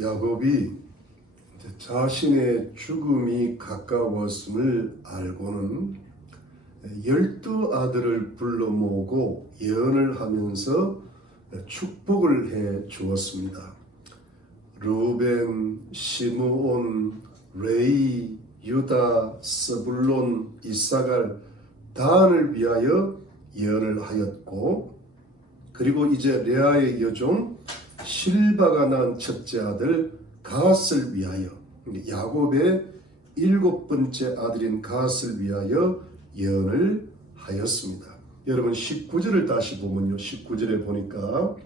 야곱이 자신의 죽음이 가까웠음을 알고는 12 아들을 불러 모으고 예언을 하면서 축복을 해 주었습니다. 루벤, 시므온, 레위, 유다, 스불론, 이사갈, 단을 위하여 예언을 하였고, 그리고 이제 레아의 여종 실바가 낳은 첫째 아들 갓을 위하여, 야곱의 7번째 아들인 갓을 위하여 예언을 하였습니다. 여러분 19절을 다시 보면요, 19절에 보니까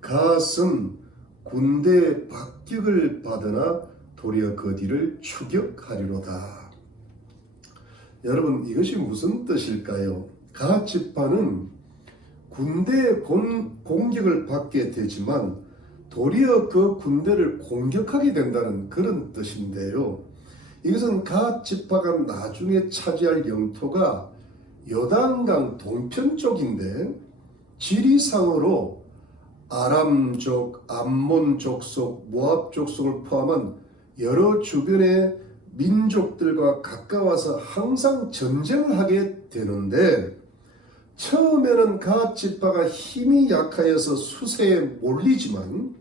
갓은 군대의 박격을 받으나 도리어 그 뒤를 추격하리로다. 여러분 이것이 무슨 뜻일까요? 갓 지파는 군대의 공격을 받게 되지만 도리어 그 군대를 공격하게 된다는 그런 뜻인데요. 이것은 갓 지파가 나중에 차지할 영토가 요단강 동편 쪽인데, 지리상으로 아람족, 암몬 족속, 모압 족속을 포함한 여러 주변의 민족들과 가까워서 항상 전쟁을 하게 되는데, 처음에는 갓 지파가 힘이 약하여서 수세에 몰리지만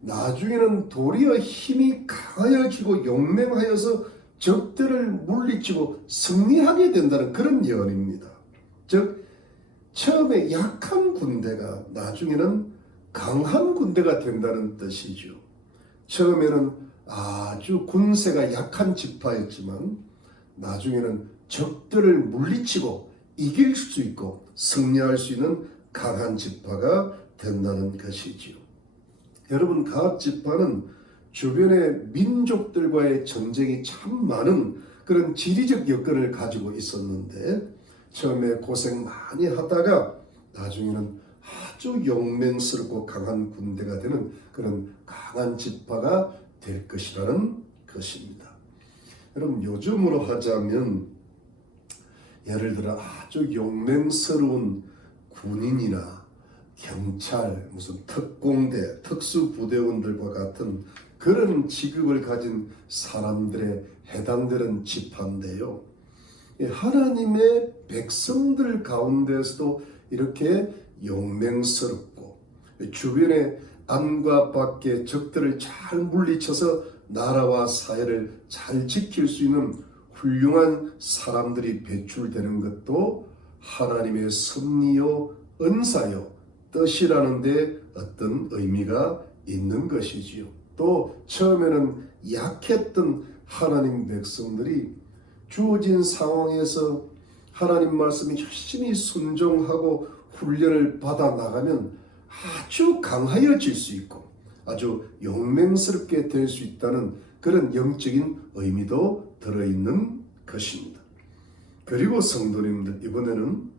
나중에는 도리어 힘이 강하여지고 용맹하여서 적들을 물리치고 승리하게 된다는 그런 예언입니다. 즉 처음에 약한 군대가 나중에는 강한 군대가 된다는 뜻이죠. 처음에는 아주 군세가 약한 지파였지만 나중에는 적들을 물리치고 이길 수 있고 승리할 수 있는 강한 지파가 된다는 것이지요. 여러분 갓 지파는 주변의 민족들과의 전쟁이 참 많은 그런 지리적 여건을 가지고 있었는데, 처음에 고생 많이 하다가 나중에는 아주 용맹스럽고 강한 군대가 되는 그런 강한 지파가 될 것이라는 것입니다. 여러분 요즘으로 하자면 예를 들어 아주 용맹스러운 군인이나 경찰, 무슨 특공대, 특수부대원들과 같은 그런 직업을 가진 사람들에 해당되는 지파인데요. 하나님의 백성들 가운데서도 이렇게 용맹스럽고 주변의 안과 밖의 적들을 잘 물리쳐서 나라와 사회를 잘 지킬 수 있는 훌륭한 사람들이 배출되는 것도 하나님의 섭리요, 은사요, 뜻이라는 데 어떤 의미가 있는 것이지요. 또 처음에는 약했던 하나님 백성들이 주어진 상황에서 하나님 말씀에 열심히 순종하고 훈련을 받아 나가면 아주 강하여질 수 있고 아주 용맹스럽게 될 수 있다는 그런 영적인 의미도 들어있는 것입니다. 그리고 성도님들, 이번에는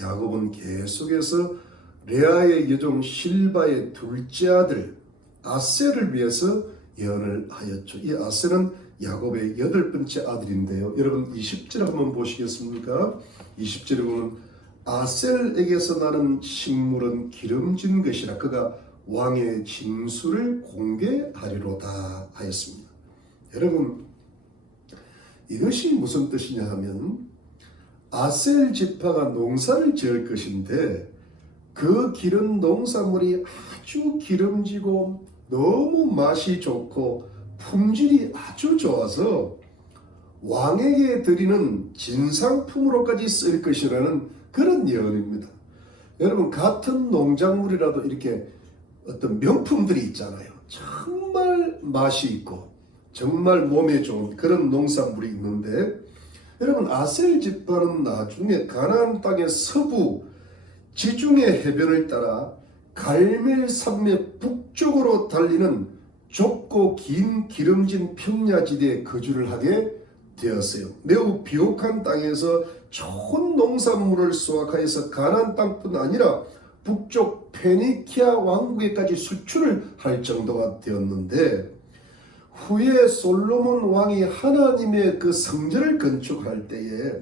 야곱은 계속해서 레아의 여종 실바의 둘째 아들 아셀을 위해서 예언을 하였죠. 이 아셀은 야곱의 8번째 아들인데요. 여러분 20절 한번 보시겠습니까? 20절에 보면 아셀에게서 나는 식물은 기름진 것이라 그가 왕의 징수를 공개하리로다 하였습니다. 여러분 이것이 무슨 뜻이냐 하면 아셀 지파가 농사를 지을 것인데 그 기른 농산물이 아주 기름지고 너무 맛이 좋고 품질이 아주 좋아서 왕에게 드리는 진상품으로까지 쓸 것이라는 그런 예언입니다. 여러분 같은 농작물이라도 이렇게 어떤 명품들이 있잖아요. 정말 맛이 있고 정말 몸에 좋은 그런 농산물이 있는데, 여러분 아셀 지파는 나중에 가나안 땅의 서부 지중해 해변을 따라 갈멜 산맥 북쪽으로 달리는 좁고 긴 기름진 평야지대에 거주를 하게 되었어요. 매우 비옥한 땅에서 좋은 농산물을 수확하여서 가나안 땅뿐 아니라 북쪽 페니키아 왕국에까지 수출을 할 정도가 되었는데, 후에 솔로몬 왕이 하나님의 그 성전을 건축할 때에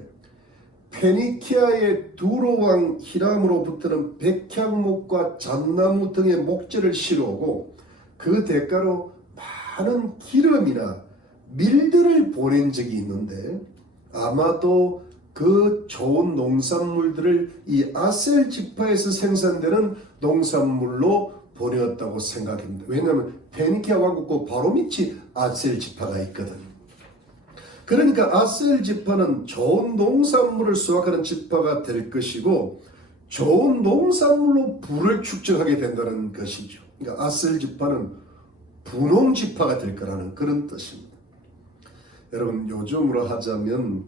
페니키아의 두로 왕 히람으로부터는 백향목과 잣나무 등의 목재를 실어오고 그 대가로 많은 기름이나 밀들을 보낸 적이 있는데 아마도 그 좋은 농산물들을 이 아셀 지파에서 생산되는 농산물로 보내었다고 생각합니다. 왜냐하면 페니키아 왕국과 바로 밑이 아셀 지파가 있거든요. 그러니까 아셀 지파는 좋은 농산물을 수확하는 지파가 될 것이고 좋은 농산물로 부를 축적하게 된다는 것이죠. 그러니까 아셀 지파는 분홍 지파가 될 거라는 그런 뜻입니다. 여러분, 요즘으로 하자면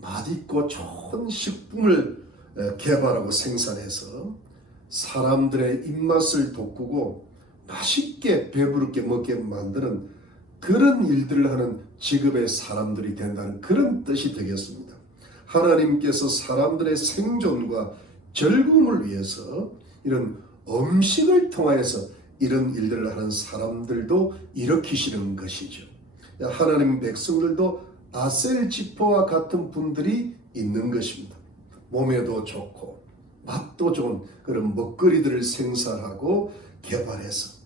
맛있고 좋은 식품을 개발하고 생산해서 사람들의 입맛을 돋구고 맛있게 배부르게 먹게 만드는 그런 일들을 하는 직업의 사람들이 된다는 그런 뜻이 되겠습니다. 하나님께서 사람들의 생존과 즐거움을 위해서 이런 음식을 통하여서 이런 일들을 하는 사람들도 일으키시는 것이죠. 하나님 백성들도 아셀 지파와 같은 분들이 있는 것입니다. 몸에도 좋고 맛도 좋은 그런 먹거리들을 생산하고 개발해서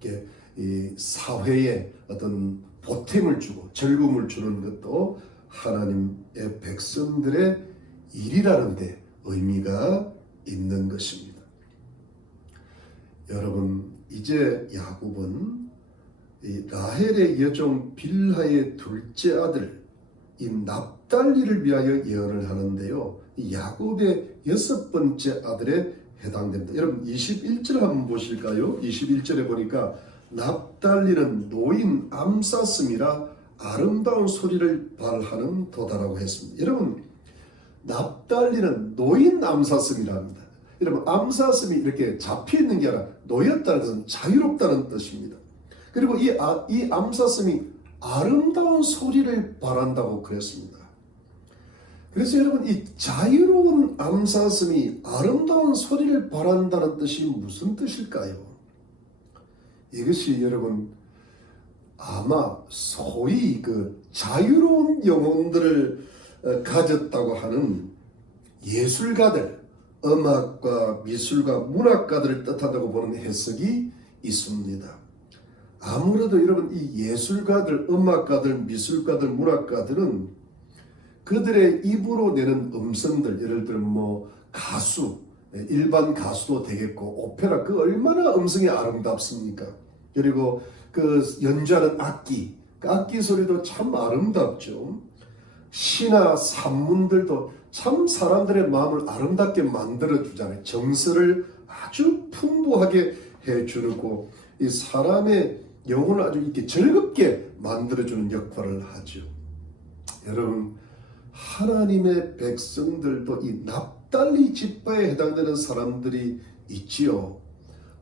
이렇게 이 사회에 어떤 보탬을 주고 즐거움을 주는 것도 하나님의 백성들의 일이라는 데 의미가 있는 것입니다. 여러분, 이제 야곱은 이 라헬의 여종 빌하의 둘째 아들 이 납달리를 위하여 예언을 하는데요. 이 야곱의 6번째 아들에 해당됩니다. 여러분 21절 한번 보실까요? 21절에 보니까 납달리는 노인 암사슴이라 아름다운 소리를 발하는 도다라고 했습니다. 여러분, 납달리는 노인 암사슴이랍니다. 여러분, 암사슴이 이렇게 잡혀있는 게 아니라 놓였다는 것은 자유롭다는 뜻입니다. 그리고 이 암사슴이 아름다운 소리를 발한다고 그랬습니다. 그래서 여러분, 이 자유로운 암사슴이 아름다운 소리를 발한다는 뜻이 무슨 뜻일까요? 이것이 여러분 아마 소위 그 자유로운 영혼들을 가졌다고 하는 예술가들, 음악과 미술가, 문학가들을 뜻하다고 보는 해석이 있습니다. 아무래도 여러분 이 예술가들, 음악가들, 미술가들, 문학가들은 그들의 입으로 내는 음성들, 예를 들면 뭐 가수, 일반 가수도 되겠고 오페라, 그 얼마나 음성이 아름답습니까? 그리고 그 연주하는 악기, 그 악기 소리도 참 아름답죠. 시나 산문들도 참 사람들의 마음을 아름답게 만들어주잖아요. 정서를 아주 풍부하게 해주고 이 사람의 영혼을 아주 이렇게 즐겁게 만들어주는 역할을 하죠. 여러분, 하나님의 백성들도 이 납달리 지파에 해당되는 사람들이 있지요.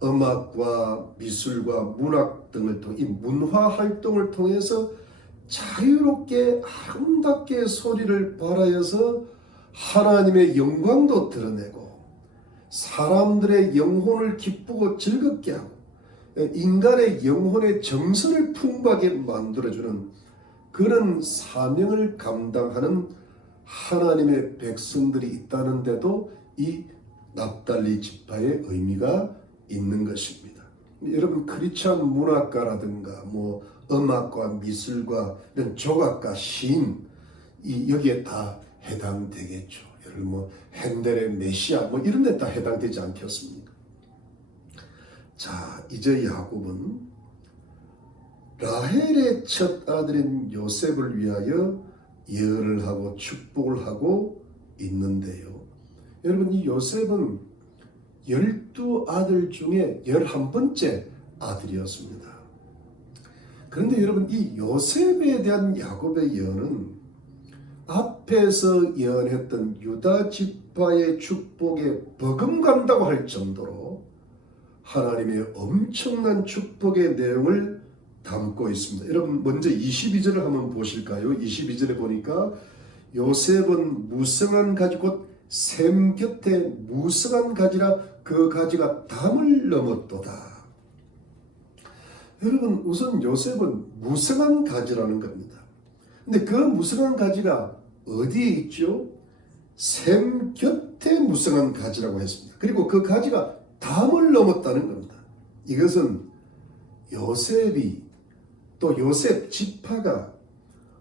음악과 미술과 문학 등을 통해 이 문화 활동을 통해서 자유롭게 아름답게 소리를 발하여서 하나님의 영광도 드러내고 사람들의 영혼을 기쁘고 즐겁게 하고 인간의 영혼의 정서를 풍부하게 만들어주는 그런 사명을 감당하는 하나님의 백성들이 있다는데도 이 납달리 지파의 의미가 있는 것입니다. 여러분, 크리스찬 문학가라든가 뭐 음악과 미술과 이런 조각가, 시인, 여기에 다 해당되겠죠. 예를 들면 뭐 핸델의 메시아 뭐 이런 데 다 해당되지 않겠습니까? 자, 이제 야곱은 라헬의 첫 아들인 요셉을 위하여 예언을 하고 축복을 하고 있는데요. 여러분, 이 요셉은 12아들 중에 11번째 아들이었습니다. 그런데 여러분, 이 요셉에 대한 야곱의 예언은 앞에서 예언했던 유다 지파의 축복에 버금간다고 할 정도로 하나님의 엄청난 축복의 내용을 담고 있습니다. 여러분, 먼저 22절을 한번 보실까요? 22절에 보니까 요셉은 무성한 가지 곧 샘 곁에 무성한 가지라 그 가지가 담을 넘었도다. 여러분, 우선 요셉은 무성한 가지라는 겁니다. 근데 그 무성한 가지가 어디에 있죠? 샘 곁에 무성한 가지라고 했습니다. 그리고 그 가지가 담을 넘었다는 겁니다. 이것은 요셉이 또 요셉 지파가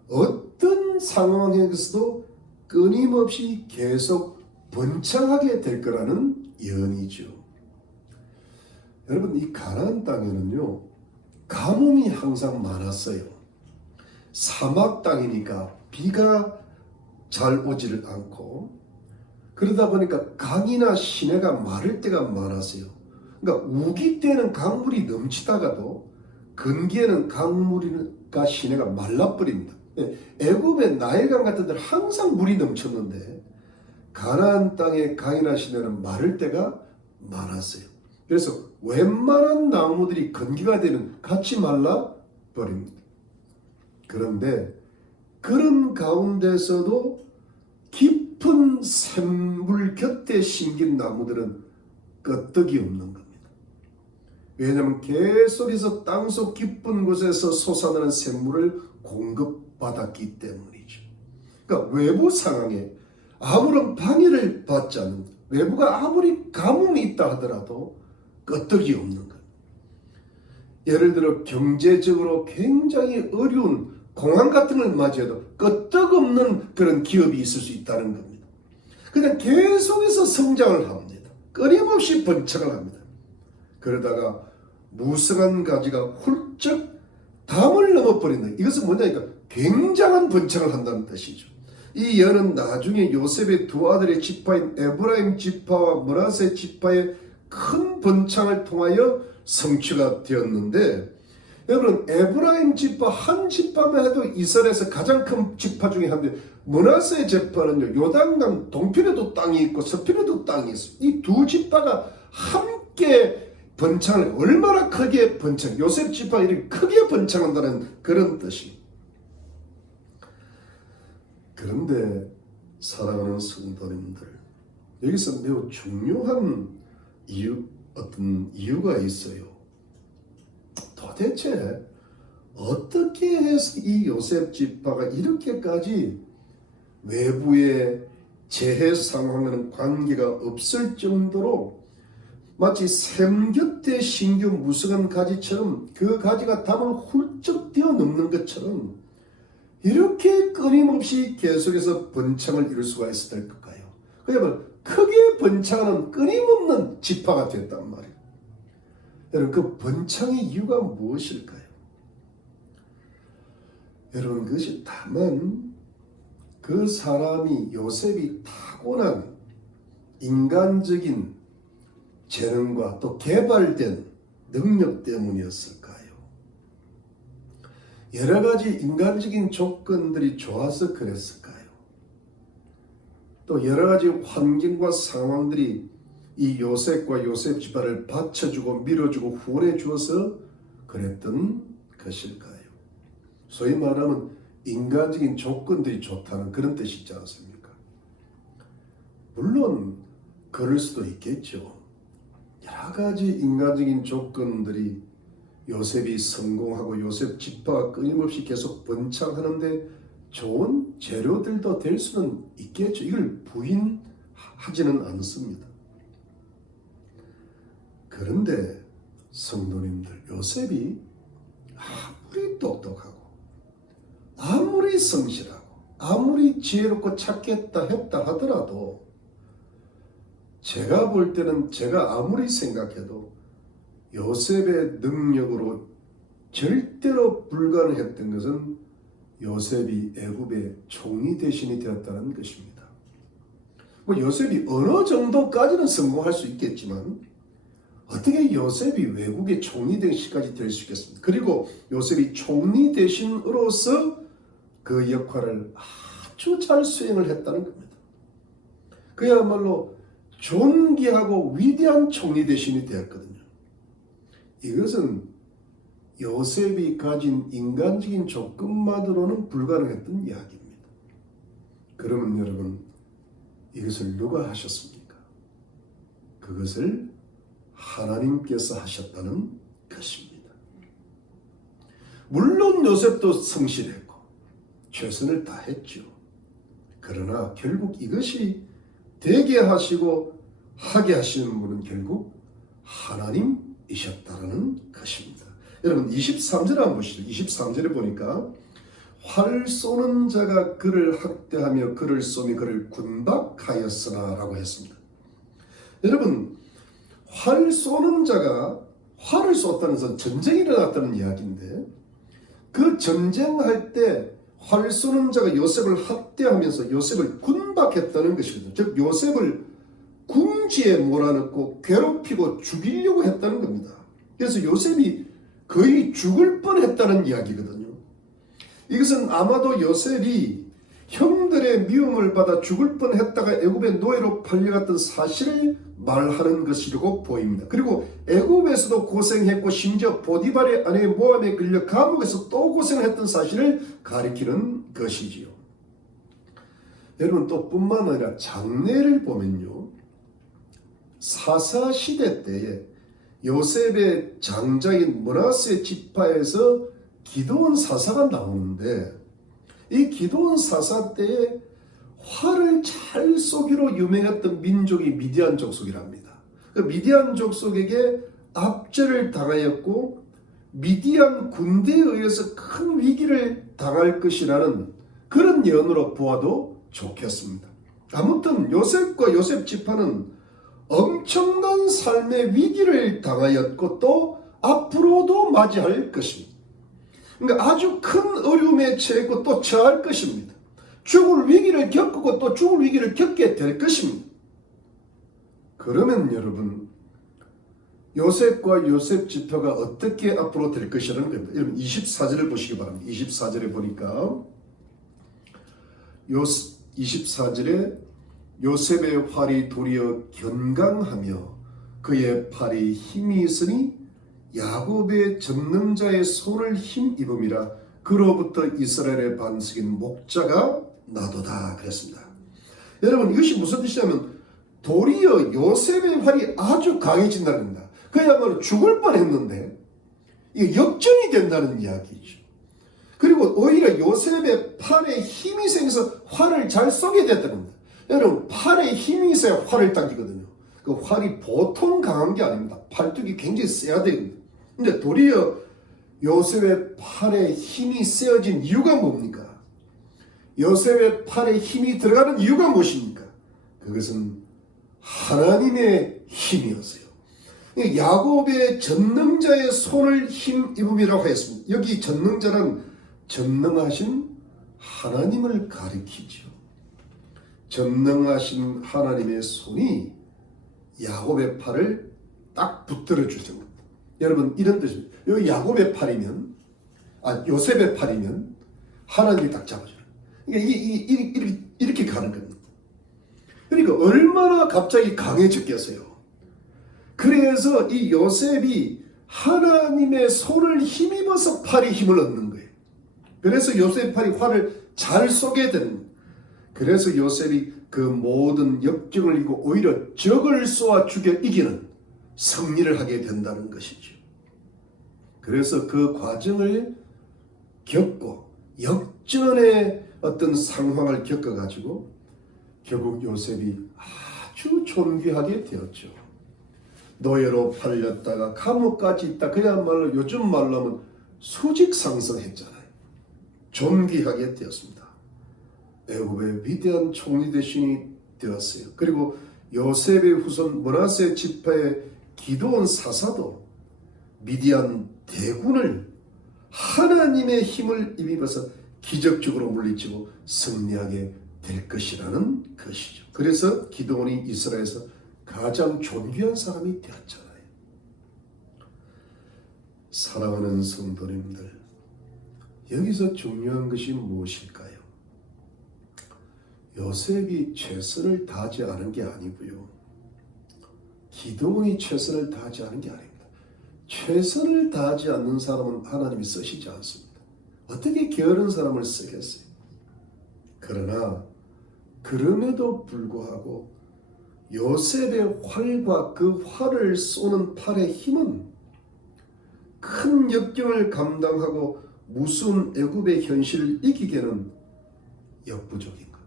어떤 상황에서도 끊임없이 계속 번창하게 될 거라는 예언이죠. 여러분, 이 가나안 땅에는요, 가뭄이 항상 많았어요. 사막 땅이니까 비가 잘 오지를 않고, 그러다 보니까 강이나 시내가 마를 때가 많았어요. 그러니까 우기 때는 강물이 넘치다가도 건기에는 강물과 시내가 말라버립니다. 애굽의 나일강 같은 데는 항상 물이 넘쳤는데 가나안 땅의 강이나 시내는 마를 때가 많았어요. 그래서 웬만한 나무들이 건기가 되면 같이 말라버립니다. 그런데 그런 가운데서도 깊은 샘물 곁에 심긴 나무들은 끄떡이 없는 겁니다. 왜냐하면 계속해서 땅속 깊은 곳에서 솟아나는 샘물을 공급받았기 때문이죠. 그러니까 외부 상황에 아무런 방해를 받지 않는, 외부가 아무리 가뭄이 있다 하더라도 끄떡이 없는 거예요. 예를 들어 경제적으로 굉장히 어려운 공황 같은 걸 맞이해도 끄떡없는 그런 기업이 있을 수 있다는 겁니다. 그냥 계속해서 성장을 합니다. 끊임없이 번창을 합니다. 그러다가 무성한 가지가 훌쩍 담을 넘어버린다. 이것은 뭐냐니까 굉장한 번창을 한다는 뜻이죠. 이 예언은 나중에 요셉의 두 아들의 지파인 에브라임 지파와 므낫세 지파의 큰 번창을 통하여 성취가 되었는데, 여러분, 에브라임 지파 한 지파만 해도 이스라엘에서 가장 큰 지파 중에 한데, 므낫세 지파는요, 요단강 동편에도 땅이 있고 서편에도 땅이 있습니다. 이 두 지파가 함께 번창을, 얼마나 크게 번창, 요셉 지파가 이렇게 크게 번창한다는 그런 뜻입니다. 그런데 사랑하는 성도님들, 여기서 매우 중요한 어떤 이유가 있어요. 도대체 어떻게 해서 이 요셉 지파가 이렇게까지 외부의 재해 상황과는 관계가 없을 정도로 마치 샘 곁에 심겨 무성한 가지처럼 그 가지가 담을 훌쩍 뛰어넘는 것처럼 이렇게 끊임없이 계속해서 번창을 이룰 수가 있었을 걸까요? 그러면 크게 번창하는 끊임없는 지파가 됐단 말이에요. 여러분, 그 번창의 이유가 무엇일까요? 여러분, 그것이 다만 그 사람이, 요셉이 타고난 인간적인 재능과 또 개발된 능력 때문이었을까요? 여러 가지 인간적인 조건들이 좋아서 그랬을까요? 또 여러 가지 환경과 상황들이 이 요셉과 요셉 지파를 받쳐주고 밀어주고 후원해 주어서 그랬던 것일까요? 소위 말하면 인간적인 조건들이 좋다는 그런 뜻이 있지 않습니까? 물론 그럴 수도 있겠죠. 여러 가지 인간적인 조건들이 요셉이 성공하고 요셉 지파가 끊임없이 계속 번창하는데 좋은 재료들도 될 수는 있겠죠. 이걸 부인하지는 않습니다. 그런데 성도님들, 요셉이 아무리 똑똑하고 아무리 성실하고 아무리 지혜롭고 착했다 했다 하더라도 제가 볼 때는, 제가 아무리 생각해도 요셉의 능력으로 절대로 불가능했던 것은 요셉이 애굽의 총리 대신이 되었다는 것입니다. 뭐 요셉이 어느 정도까지는 성공할 수 있겠지만 어떻게 요셉이 외국의 총리 대신까지 될 수 있겠습니까? 그리고 요셉이 총리 대신으로서 그 역할을 아주 잘 수행을 했다는 겁니다. 그야말로 존귀하고 위대한 총리 대신이 되었거든요. 이것은 요셉이 가진 인간적인 조건만으로는 불가능했던 이야기입니다. 그러면 여러분, 이것을 누가 하셨습니까? 그것을 하나님께서 하셨다는 것입니다. 물론 요셉도 성실했고 최선을 다했죠. 그러나 결국 이것이 되게 하시고 하게 하시는 분은 결국 하나님이셨다는 것입니다. 여러분 23절 한번 보시죠. 23절에 보니까 활 쏘는 자가 그를 학대하며 그를 쏘며 그를 군박하였으나 라고 했습니다. 여러분 활 쏘는 자가 활을 쏘았다는 것은 전쟁이 일어났다는 이야기인데, 그 전쟁할 때 활 쏘는 자가 요셉을 학대하면서 요셉을 군박했다는 것이거든요. 즉 요셉을 궁지에 몰아넣고 괴롭히고 죽이려고 했다는 겁니다. 그래서 요셉이 거의 죽을 뻔했다는 이야기거든요. 이것은 아마도 요셉이 형들의 미움을 받아 죽을 뻔했다가 애굽의 노예로 팔려갔던 사실을 말하는 것이라고 보입니다. 그리고 애굽에서도 고생했고 심지어 보디발의 아내 모함에 끌려 감옥에서 또 고생했던 사실을 가리키는 것이지요. 여러분 또 뿐만 아니라 장례를 보면요, 사사시대 때에 요셉의 장자인 므낫세 지파에서 기드온 사사가 나오는데, 이 기드온 사사 때에 활을 잘 쏘기로 유명했던 민족이 미디안 족속이랍니다. 그 미디안 족속에게 압제를 당하였고 미디안 군대에 의해서 큰 위기를 당할 것이라는 그런 예언으로 보아도 좋겠습니다. 아무튼 요셉과 요셉 지파는 엄청난 삶의 위기를 당하였고 또 앞으로도 맞이할 것입니다. 그러니까 아주 큰 어려움에 처했고 또 처할 것입니다. 죽을 위기를 겪고 또 죽을 위기를 겪게 될 것입니다. 그러면 여러분 요셉과 요셉 지파가 어떻게 앞으로 될 것이라는 겁니다. 여러분 24절을 보시기 바랍니다. 24절에 보니까 24절에 요셉의 활이 도리어 견강하며 그의 팔이 힘이 있으니 야곱의 전능자의 손을 힘입음이라 그로부터 이스라엘의 반석인 목자가 나도다 그랬습니다. 여러분 이것이 무슨 뜻이냐면 도리어 요셉의 활이 아주 강해진다는 겁니다. 그야말로 죽을 뻔했는데 이게 역전이 된다는 이야기죠. 그리고 오히려 요셉의 팔에 힘이 생겨서 활을 잘 쏘게 됐다는 겁니다. 여러분 팔에 힘이 있어야 활을 당기거든요. 그 활이 보통 강한 게 아닙니다. 팔뚝이 굉장히 세야 됩니다. 근데 도리어 요셉의 팔에 힘이 세어진 이유가 뭡니까? 요셉의 팔에 힘이 들어가는 이유가 무엇입니까? 그것은 하나님의 힘이었어요. 야곱의 전능자의 손을 힘입음이라고 했습니다. 여기 전능자는 전능하신 하나님을 가리키죠. 전능하신 하나님의 손이 야곱의 팔을 딱 붙들어 주신 겁니다. 여러분 이런 뜻입니다. 여기 야곱의 팔이면 요셉의 팔이면 하나님이 딱 잡아줘요. 그러니까 이렇게 가는 겁니다. 그러니까 얼마나 갑자기 강해졌겠어요. 그래서 이 요셉이 하나님의 손을 힘입어서 팔에 힘을 얻는 거예요. 그래서 요셉의 팔이 활을 잘 쏘게 되는 거예요. 그래서 요셉이 그 모든 역경을 이기고 오히려 적을 쏘아 죽여 이기는 승리를 하게 된다는 것이죠. 그래서 그 과정을 겪고 역전의 어떤 상황을 겪어가지고 결국 요셉이 아주 존귀하게 되었죠. 노예로 팔렸다가 감옥까지 있다. 그야말로 요즘 말로 하면 수직상승했잖아요. 존귀하게 되었습니다. 애굽의 위대한 총리 대신이 되었어요. 그리고 요셉의 후손 므낫세 지파의 기드온 사사도 미디안 대군을 하나님의 힘을 입어서 기적적으로 물리치고 승리하게 될 것이라는 것이죠. 그래서 기드온이 이스라엘에서 가장 존귀한 사람이 되었잖아요. 사랑하는 성도님들, 여기서 중요한 것이 무엇일까요? 요셉이 최선을 다하지 않은 게 아니고요. 기드온이 최선을 다하지 않은 게 아닙니다. 최선을 다하지 않는 사람은 하나님이 쓰시지 않습니다. 어떻게 게으른 사람을 쓰겠어요? 그러나 그럼에도 불구하고 요셉의 활과 그 활을 쏘는 팔의 힘은 큰 역경을 감당하고 무서운 애굽의 현실을 이기게는 역부족인 것.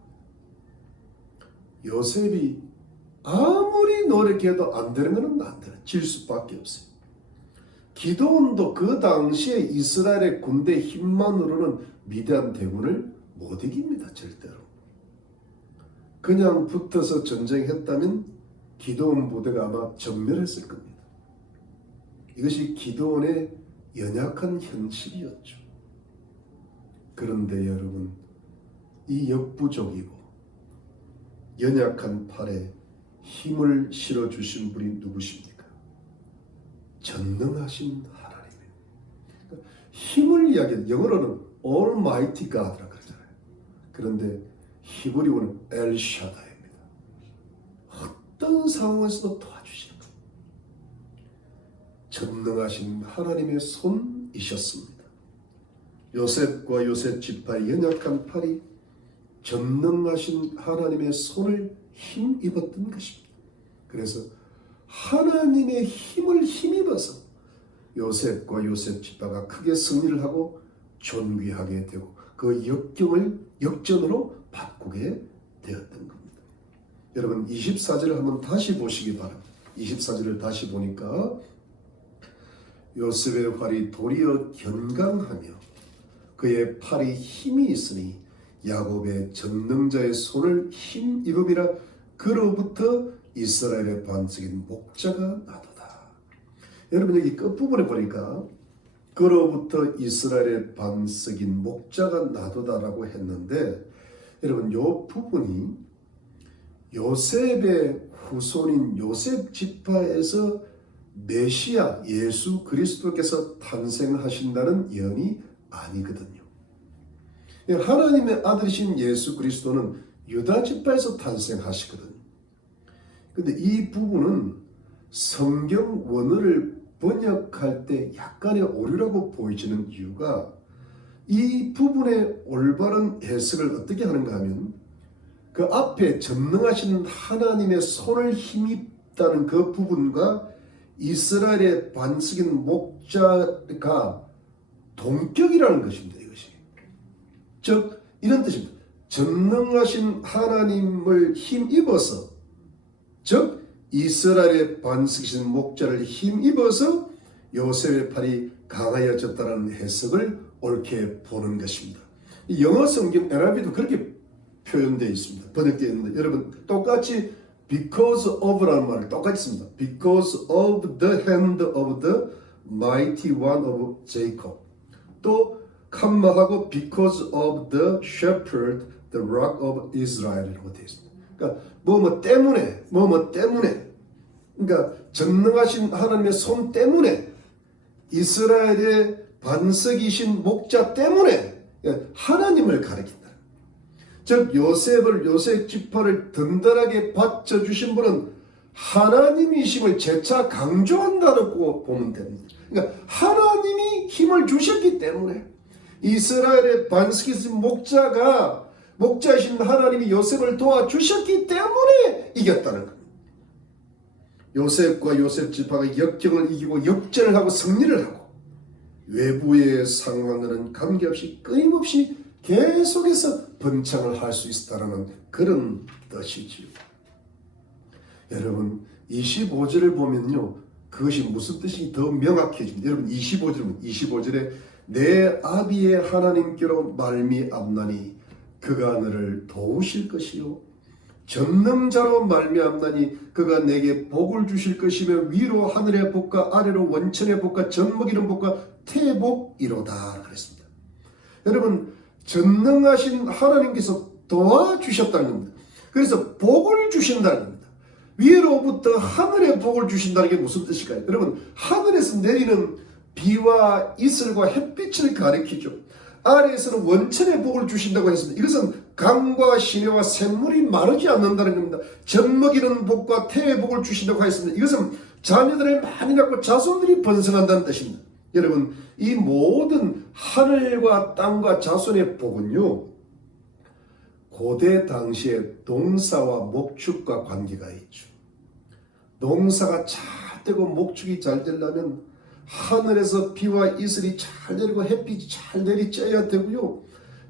요셉이 아무리 노력해도 안 되는 것은 안 되는, 질 수밖에 없어요. 기드온도 그 당시에 이스라엘의 군대 힘만으로는 미디안 대군을 못 이깁니다. 절대로. 그냥 붙어서 전쟁했다면 기드온 부대가 아마 전멸했을 겁니다. 이것이 기드온의 연약한 현실이었죠. 그런데 여러분, 이 역부족이고 연약한 팔에 힘을 실어주신 분이 누구십니까? 전능하신 하나님입니다. 힘을 이야기해요. 영어로는 Almighty God라고 그러잖아요. 그런데 히브리어는 엘샤다입니다. 어떤 상황에서도 도와주시는 분. 전능하신 하나님의 손이셨습니다. 요셉과 요셉 지파의 연약한 팔이 전능하신 하나님의 손을 힘입었던 것입니다. 그래서 하나님의 힘을 힘입어서 요셉과 요셉 지파가 크게 승리를 하고 존귀하게 되고 그 역경을 역전으로 바꾸게 되었던 겁니다. 여러분 24절을 한번 다시 보시기 바랍니다. 24절을 다시 보니까 요셉의 활이 도리어 견강하며 그의 팔이 힘이 있으니 야곱의 전능자의 손을 힘입음이라 그로부터 이스라엘의 반석인 목자가 나도다. 여러분 여기 끝부분에 보니까 그로부터 이스라엘의 반석인 목자가 나도다라고 했는데 여러분 이 부분이 요셉의 후손인 요셉 지파에서 메시아 예수 그리스도께서 탄생하신다는 예언이 아니거든요. 하나님의 아들이신 예수 그리스도는 유다 지파에서 탄생하시거든요. 근데 이 부분은 성경 원어를 번역할 때 약간의 오류라고 보이지는 이유가 이 부분의 올바른 해석을 어떻게 하는가 하면 그 앞에 전능하신 하나님의 손을 힘입다는 그 부분과 이스라엘의 반석인 목자가 동격이라는 것입니다. 이것이. 즉 이런 뜻입니다. 전능하신 하나님을 힘입어서 즉 이스라엘의 반석이신 목자를 힘입어서 요셉의 팔이 강하여졌다는 해석을 옳게 보는 것입니다. 영어 성경 NIV도 그렇게 표현되어 있습니다. 번역되어 있는데 여러분 똑같이 because of라는 말을 똑같이 씁니다. because of the hand of the mighty one of Jacob. 또 칸마하고 because of the shepherd, the rock of Israel이라고 되어 있습니다. 그러니까 뭐뭐 때문에 그러니까 전능하신 하나님의 손 때문에 이스라엘의 반석이신 목자 때문에 하나님을 가리킨다. 즉 요셉 지파를 든든하게 받쳐주신 분은 하나님이심을 재차 강조한다고 보면 됩니다. 그러니까 하나님이 힘을 주셨기 때문에 이스라엘의 반석이신 목자이신 하나님이 요셉을 도와주셨기 때문에 이겼다는 겁니다. 요셉과 요셉 지파가 역경을 이기고 역전을 하고 승리를 하고 외부의 상황과는 관계없이 끊임없이 계속해서 번창을 할 수 있다는 그런 뜻이지요. 여러분 25절을 보면요 그것이 무슨 뜻이 더 명확해집니다. 여러분 25절에 내 아비의 하나님께로 말미암나니 그가 너를 도우실 것이요 전능자로 말미암나니 그가 내게 복을 주실 것이며 위로 하늘의 복과 아래로 원천의 복과 젖먹이는 복과 태복이로다 그랬습니다. 여러분 전능하신 하나님께서 도와주셨다는 겁니다. 그래서 복을 주신다는 겁니다. 위로부터 하늘의 복을 주신다는 게 무슨 뜻일까요? 여러분 하늘에서 내리는 비와 이슬과 햇빛을 가리키죠. 아래에서는 원천의 복을 주신다고 했습니다. 이것은 강과 시내와 샘물이 마르지 않는다는 겁니다. 젖먹이는 복과 태의 복을 주신다고 했습니다. 이것은 자녀들을 많이 낳고 자손들이 번성한다는 뜻입니다. 여러분 이 모든 하늘과 땅과 자손의 복은요 고대 당시에 농사와 목축과 관계가 있죠. 농사가 잘 되고 목축이 잘 되려면 하늘에서 비와 이슬이 잘 내리고 햇빛이 잘 내리쬐야 되고요.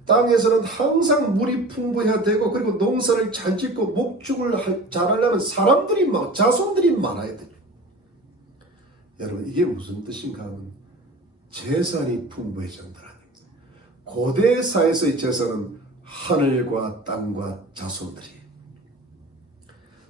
땅에서는 항상 물이 풍부해야 되고 그리고 농사를 잘 짓고 목축을 잘 하려면 사람들이 자손들이 많아야 돼요. 여러분 이게 무슨 뜻인가 하면 재산이 풍부해진다는 고대 사회에서의 재산은 하늘과 땅과 자손들이.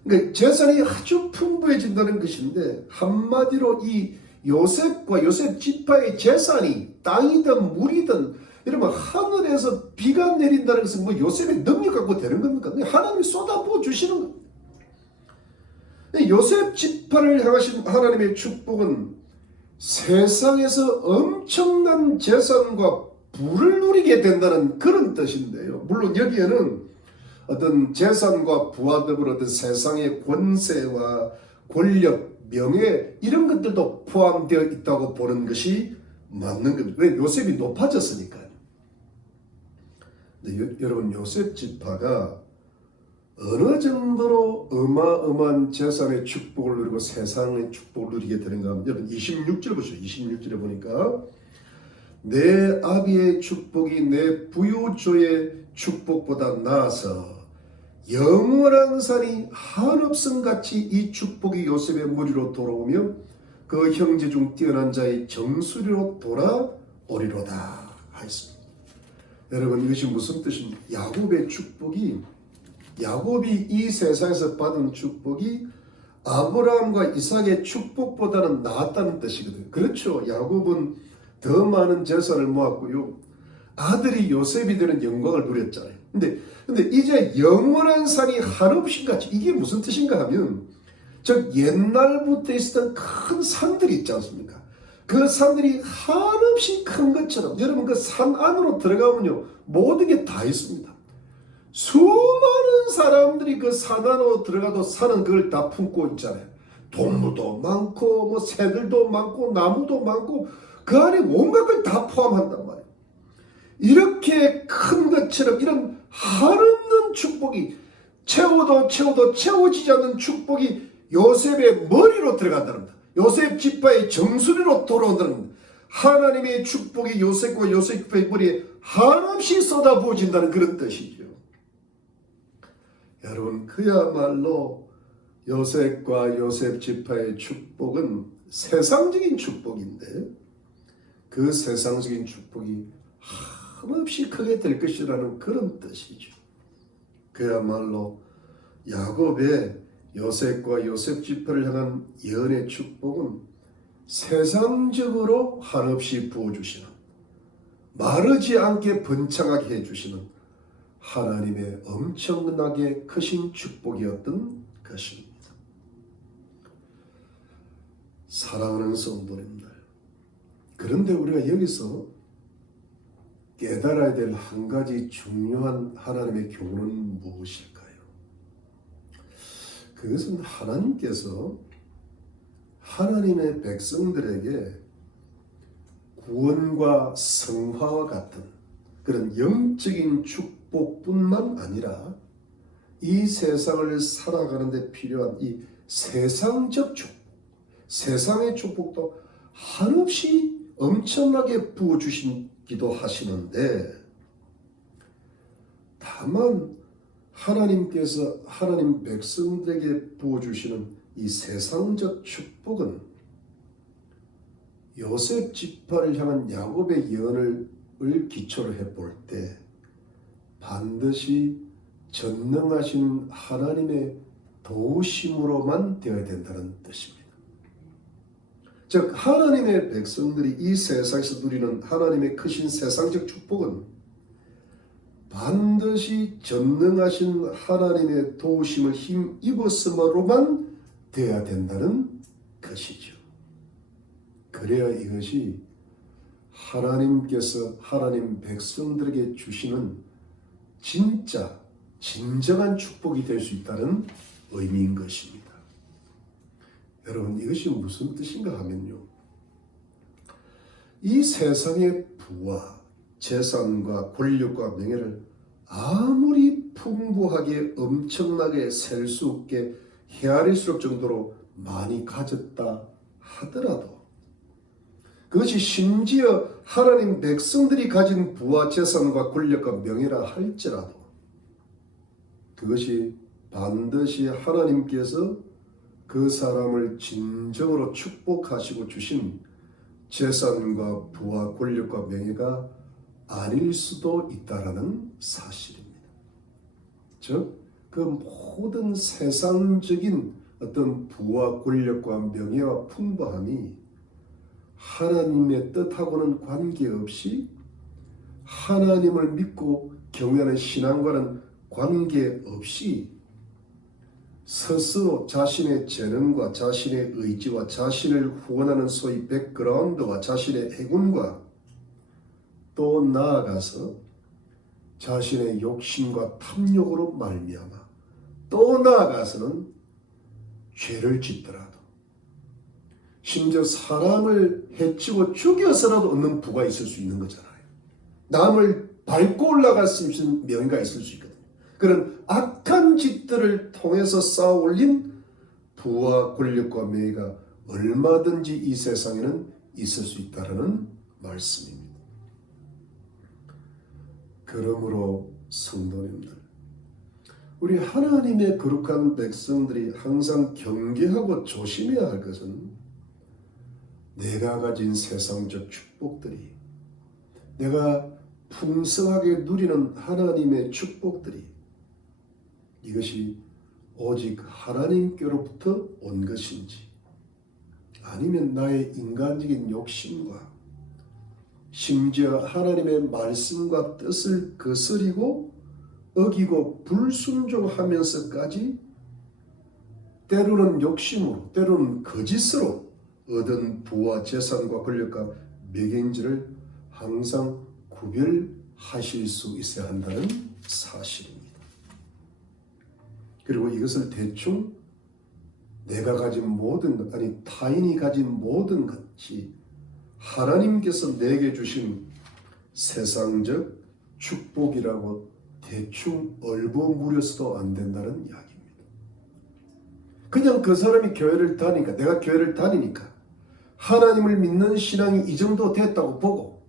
그러니까 재산이 아주 풍부해진다는 것인데 한마디로 이 요셉과 요셉 지파의 재산이 땅이든 물이든 이러면 하늘에서 비가 내린다는 것은 뭐 요셉의 능력 갖고 되는 겁니까? 하나님이 쏟아부어 주시는 겁니다. 요셉 지파를 향하신 하나님의 축복은 세상에서 엄청난 재산과 부를 누리게 된다는 그런 뜻인데요. 물론 여기에는 어떤 재산과 부와 더불어 어떤 세상의 권세와 권력, 명예 이런 것들도 포함되어 있다고 보는 것이 맞는 겁니다. 왜? 요셉이 높아졌으니까요. 근데 여러분 요셉 지파가 어느 정도로 어마어마한 재산의 축복을 누리고 세상의 축복을 누리게 되는가 하면 여러분 26절 보시죠. 26절에 보니까 내 아비의 축복이 내 부유조의 축복보다 나아서 영원한 산이 한없음같이 이 축복이 요셉의 무리로 돌아오며 그 형제 중 뛰어난 자의 정수리로 돌아오리로다 하였습니다. 여러분 이것이 무슨 뜻입니까? 야곱의 축복이 야곱이 이 세상에서 받은 축복이 아브라함과 이삭의 축복보다는 나았다는 뜻이거든요. 그렇죠. 야곱은 더 많은 재산을 모았고요. 아들이 요셉이 되는 영광을 누렸잖아요. 근데 이제 영원한 산이 한없이 같이 이게 무슨 뜻인가 하면 즉 옛날부터 있었던 큰 산들이 있지 않습니까? 그 산들이 한없이 큰 것처럼 여러분 그 산 안으로 들어가면요 모든 게 다 있습니다. 수많은 사람들이 그 산 안으로 들어가도 산은 그걸 다 품고 있잖아요. 동물도 많고 뭐 새들도 많고 나무도 많고 그 안에 온갖 걸 다 포함한단 말이에요. 이렇게 큰 것처럼 이런 한없는 축복이 채워도 채워지지 않는 축복이 요셉의 머리로 들어간다는 겁니다. 요셉 지파의 정수리로 돌아온다는 겁니다. 하나님의 축복이 요셉과 요셉 지파의 머리에 한없이 쏟아부어진다는 그런 뜻이죠. 여러분 그야말로 요셉과 요셉 지파의 축복은 세상적인 축복인데 그 세상적인 축복이 한없이 크게 될 것이라는 그런 뜻이죠. 그야말로 야곱의 요셉과 요셉 지파를 향한 예언의 축복은 세상적으로 한없이 부어주시는 마르지 않게 번창하게 해주시는 하나님의 엄청나게 크신 축복이었던 것입니다. 사랑하는 성도님들, 그런데 우리가 여기서 깨달아야 될 한 가지 중요한 하나님의 교훈은 무엇일까요? 그것은 하나님께서 하나님의 백성들에게 구원과 성화와 같은 그런 영적인 축복뿐만 아니라 이 세상을 살아가는 데 필요한 이 세상적 축복, 세상의 축복도 한없이 엄청나게 부어주시기도 하시는데 다만 하나님께서 하나님 백성들에게 부어주시는 이 세상적 축복은 요셉 지파를 향한 야곱의 예언을 기초로 해볼 때 반드시 전능하신 하나님의 도우심으로만 되어야 된다는 뜻입니다. 즉 하나님의 백성들이 이 세상에서 누리는 하나님의 크신 세상적 축복은 반드시 전능하신 하나님의 도우심을 힘입었음으로만 되어야 된다는 것이죠. 그래야 이것이 하나님께서 하나님 백성들에게 주시는 진짜 진정한 축복이 될 수 있다는 의미인 것입니다. 여러분 이것이 무슨 뜻인가 하면요, 이 세상의 부와 재산과 권력과 명예를 아무리 풍부하게 엄청나게 셀 수 없게 헤아릴수록 정도로 많이 가졌다 하더라도 그것이 심지어 하나님 백성들이 가진 부와 재산과 권력과 명예라 할지라도 그것이 반드시 하나님께서 그 사람을 진정으로 축복하시고 주신 재산과 부와 권력과 명예가 아닐 수도 있다라는 사실입니다. 즉, 그 모든 세상적인 어떤 부와 권력과 명예와 풍부함이 하나님의 뜻하고는 관계없이 하나님을 믿고 경외하는 신앙과는 관계없이 스스로 자신의 재능과 자신의 의지와 자신을 후원하는 소위 백그라운드와 자신의 해군과 또 나아가서 자신의 욕심과 탐욕으로 말미암아 또 나아가서는 죄를 짓더라도 심지어 사람을 해치고 죽여서라도 얻는 부가 있을 수 있는 거잖아요. 남을 밟고 올라갈 수 있는 명예가 있을 수 있거든요. 그런 악한 짓들을 통해서 쌓아 올린 부와 권력과 명예가 얼마든지 이 세상에는 있을 수 있다는 말씀입니다. 그러므로 성도님들, 우리 하나님의 거룩한 백성들이 항상 경계하고 조심해야 할 것은 내가 가진 세상적 축복들이, 내가 풍성하게 누리는 하나님의 축복들이 이것이 오직 하나님께로부터 온 것인지 아니면 나의 인간적인 욕심과 심지어 하나님의 말씀과 뜻을 거스리고 어기고 불순종하면서까지 때로는 욕심으로 때로는 거짓으로 얻은 부와 재산과 권력과 명예인지를 항상 구별하실 수 있어야 한다는 사실입니다. 그리고 이것을 대충 내가 가진 모든 것, 아니 타인이 가진 모든 것이 하나님께서 내게 주신 세상적 축복이라고 대충 얼버무려서도 안 된다는 이야기입니다. 그냥 그 사람이 교회를 다니니까, 내가 교회를 다니니까 하나님을 믿는 신앙이 이 정도 됐다고 보고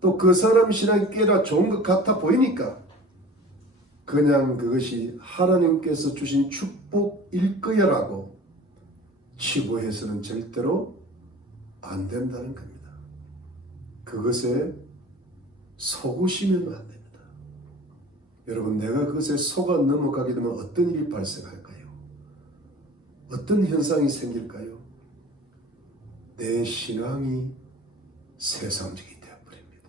또 그 사람 신앙이 꽤나 좋은 것 같아 보이니까 그냥 그것이 하나님께서 주신 축복일 거야라고 치부해서는 절대로 안 된다는 겁니다. 그것에 속으시면 안 됩니다. 여러분, 내가 그것에 속아 넘어가게 되면 어떤 일이 발생할까요? 어떤 현상이 생길까요? 내 신앙이 세상적이 되어버립니다.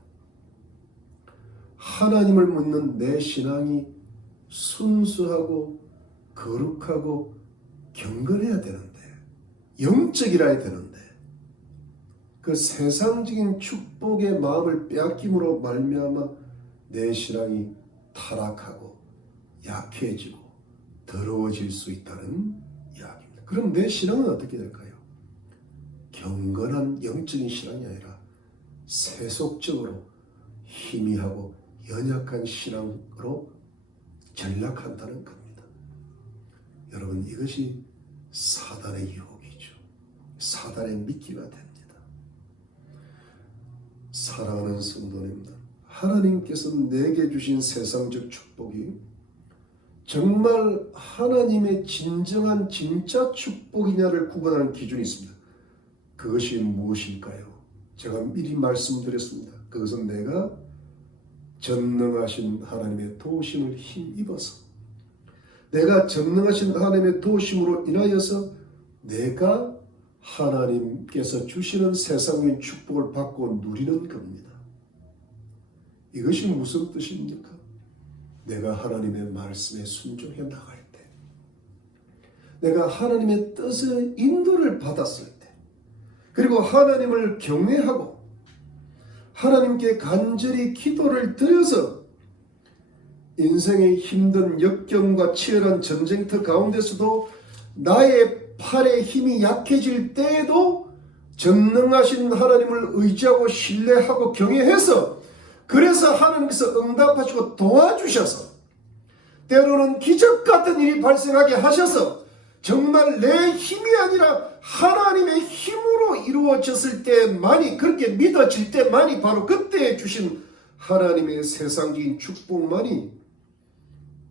하나님을 묻는 내 신앙이 순수하고 거룩하고 경건해야 되는데, 영적이라야 되는데 그 세상적인 축복의 마음을 빼앗김으로 말미암아 내 신앙이 타락하고 약해지고 더러워질 수 있다는 이야기입니다. 그럼 내 신앙은 어떻게 될까요? 경건한 영적인 신앙이 아니라 세속적으로 희미하고 연약한 신앙으로 전락한다는 겁니다. 여러분, 이것이 사단의 유혹이죠. 사단의 미끼가 됩니다. 사랑하는 성도님들, 하나님께서 내게 주신 세상적 축복이 정말 하나님의 진정한 진짜 축복이냐를 구분하는 기준이 있습니다. 그것이 무엇일까요? 제가 미리 말씀드렸습니다. 그것은 내가 전능하신 하나님의 도우심을 힘입어서, 내가 전능하신 하나님의 도우심으로 인하여서 내가 하나님께서 주시는 세상의 축복을 받고 누리는 겁니다. 이것이 무슨 뜻입니까? 내가 하나님의 말씀에 순종해 나갈 때, 내가 하나님의 뜻의 인도를 받았을 때, 그리고 하나님을 경외하고 하나님께 간절히 기도를 드려서 인생의 힘든 역경과 치열한 전쟁터 가운데서도 나의 팔의 힘이 약해질 때에도 전능하신 하나님을 의지하고 신뢰하고 경외해서, 그래서 하나님께서 응답하시고 도와주셔서 때로는 기적 같은 일이 발생하게 하셔서 정말 내 힘이 아니라 하나님의 힘으로 이루어졌을 때만이, 그렇게 믿어질 때만이 바로 그때 주신 하나님의 세상적인 축복만이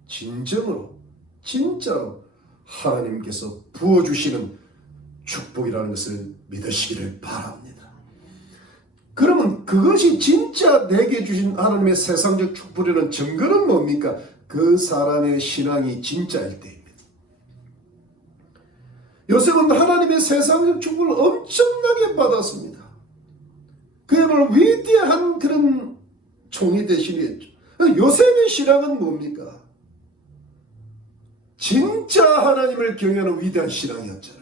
진정으로 진짜로 하나님께서 부어주시는 축복이라는 것을 믿으시기를 바랍니다. 그러면 그것이 진짜 내게 주신 하나님의 세상적 축복이라는 증거는 뭡니까? 그 사람의 신앙이 진짜일 때입니다. 요셉은 하나님의 세상적 축복을 엄청나게 받았습니다. 그야말로 위대한 그런 총이 되시겠죠. 요셉의 신앙은 뭡니까? 진짜 하나님을 경외하는 위대한 신앙이었잖아요.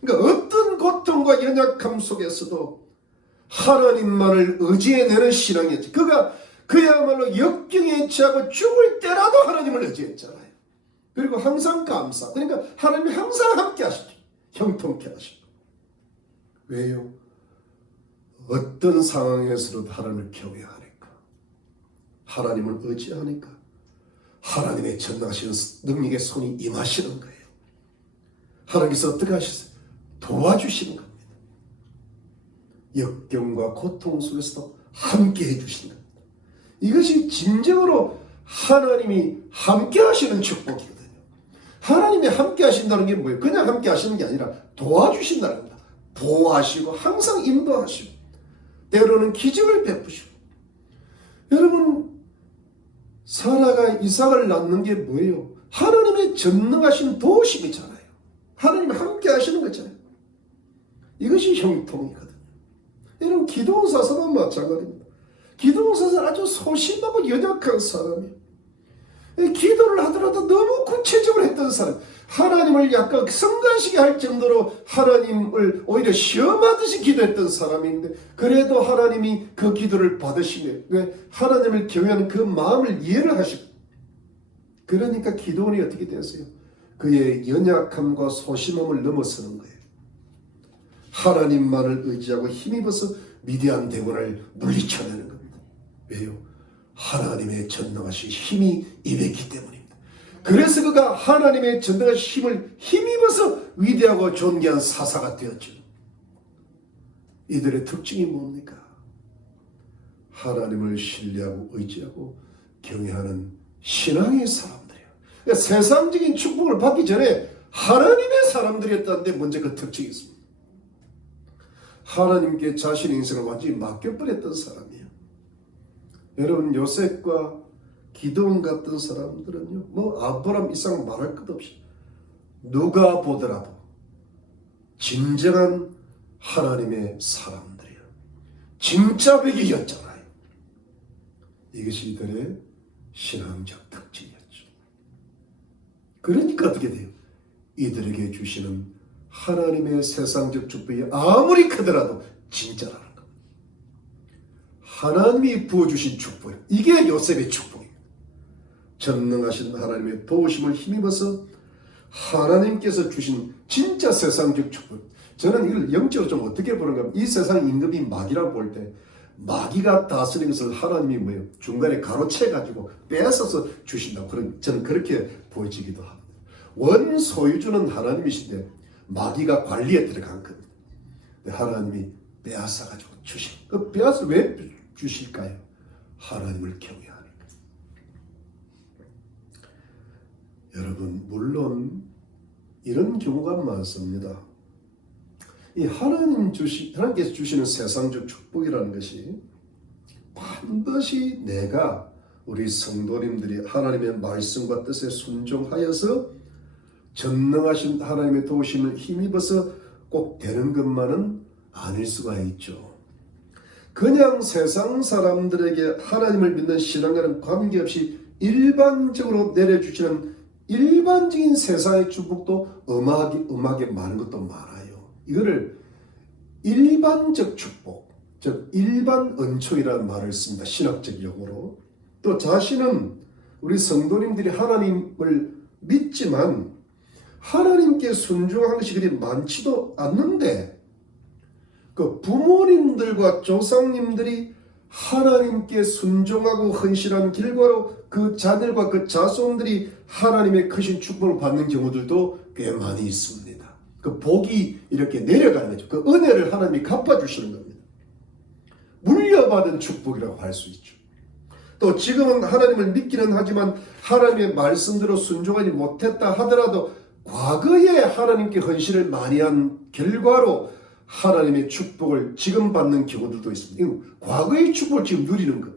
그러니까 어떤 고통과 연약함 속에서도 하나님만을 의지해내는 신앙이었지. 그가 그야말로 역경에 처하고 죽을 때라도 하나님을 의지했잖아요. 그리고 항상 감사. 그러니까 하나님이 항상 함께 하시죠. 형통케 하시고. 왜요? 어떤 상황에서도 하나님을 경외하니까. 하나님을 의지하니까. 하나님의 전능하신 능력의 손이 임하시는 거예요. 하나님께서 어떻게 하셨어요? 도와주시는 겁니다. 역경과 고통 속에서도 함께 해주시는 겁니다. 이것이 진정으로 하나님이 함께 하시는 축복이거든요. 하나님이 함께 하신다는 게 뭐예요? 그냥 함께 하시는 게 아니라 도와주신다는 겁니다. 보호하시고 항상 인도하시고 때로는 기적을 베푸시고. 여러분, 사라가 이삭을 낳는 게 뭐예요? 하나님의 전능하신 도우심이잖아요. 하나님이 함께 하시는 거잖아요. 이것이 형통이거든요. 여러분, 기도원 사사도 마찬가지입니다. 기도원 사사는 아주 소심하고 연약한 사람이에요. 기도를 하더라도 너무 구체적으로 했던 사람, 하나님을 약간 성가시게 할 정도로 하나님을 오히려 시험하듯이 기도했던 사람인데, 그래도 하나님이 그 기도를 받으시며 하나님을 경외하는 그 마음을 이해를 하시고, 그러니까 기도원이 어떻게 되었어요? 그의 연약함과 소심함을 넘어서는 거예요. 하나님만을 의지하고 힘입어서 미디안 대군을 물리쳐내는 겁니다. 왜요? 하나님의 전능하신 힘이 임했기 때문입니다. 그래서 그가 하나님의 전능하신 힘을 힘입어서 위대하고 존귀한 사사가 되었죠. 이들의 특징이 뭡니까? 하나님을 신뢰하고 의지하고 경외하는 신앙의 사람들이에요. 그러니까 세상적인 축복을 받기 전에 하나님의 사람들이었다는데 먼저 그 특징이 있습니다. 하나님께 자신의 인생을 완전히 맡겨버렸던 사람이에요. 여러분, 요셉과 기드온 같은 사람들은요, 뭐 아브라함 이상 말할 것 없이 누가 보더라도 진정한 하나님의 사람들이에요. 진짜 백이었잖아요. 이것이 이들의 신앙적 특징이었죠. 그러니까 어떻게 돼요? 이들에게 주시는 하나님의 세상적 축복이 아무리 크더라도 진짜라는 겁니다. 하나님이 부어주신 축복, 이게 요셉의 축복입니다. 전능하신 하나님의 도우심을 힘입어서 하나님께서 주신 진짜 세상적 축복. 저는 이걸 영적으로 좀 어떻게 보는가 하면, 이 세상 임금이 마귀라고 볼 때 마귀가 다스리는 것을 하나님이 뭐예요? 중간에 가로채가지고 뺏어서 주신다고, 저는 그렇게 보여지기도 합니다. 원 소유주는 하나님이신데 마귀가 관리에 들어간 겁니다. 하나님이 빼앗아가지고 주신, 그 빼앗아 왜 주실까요? 하나님을 경외하니까. 여러분, 물론 이런 경우가 많습니다. 이 하나님께서 주시는 세상적 축복이라는 것이 반드시 내가, 우리 성도님들이 하나님의 말씀과 뜻에 순종하여서 전능하신 하나님의 도우심을 힘입어서 꼭 되는 것만은 아닐 수가 있죠. 그냥 세상 사람들에게 하나님을 믿는 신앙과는 관계없이 일반적으로 내려주시는 일반적인 세상의 축복도 엄하게 많은 것도 많아요. 이거를 일반적 축복, 즉 일반 은총이라는 말을 씁니다. 신학적 용어로. 또 자신은, 우리 성도님들이 하나님을 믿지만 하나님께 순종하는 것이 그리 많지도 않는데, 그 부모님들과 조상님들이 하나님께 순종하고 헌신한 결과로 그 자녀과 그 자손들이 하나님의 크신 축복을 받는 경우들도 꽤 많이 있습니다. 그 복이 이렇게 내려가는 거죠. 그 은혜를 하나님이 갚아주시는 겁니다. 물려받은 축복이라고 할 수 있죠. 또 지금은 하나님을 믿기는 하지만 하나님의 말씀대로 순종하지 못했다 하더라도 과거에 하나님께 헌신을 많이 한 결과로 하나님의 축복을 지금 받는 경우들도 있습니다. 과거의 축복을 지금 누리는 것.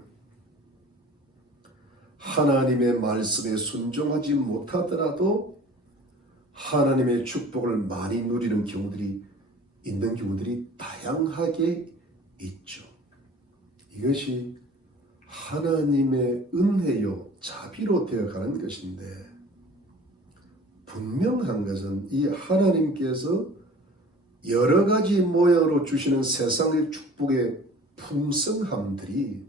하나님의 말씀에 순종하지 못하더라도 하나님의 축복을 많이 누리는 경우들이 있는 경우들이 다양하게 있죠. 이것이 하나님의 은혜요 자비로 되어가는 것인데, 분명한 것은 이 하나님께서 여러 가지 모양으로 주시는 세상의 축복의 풍성함들이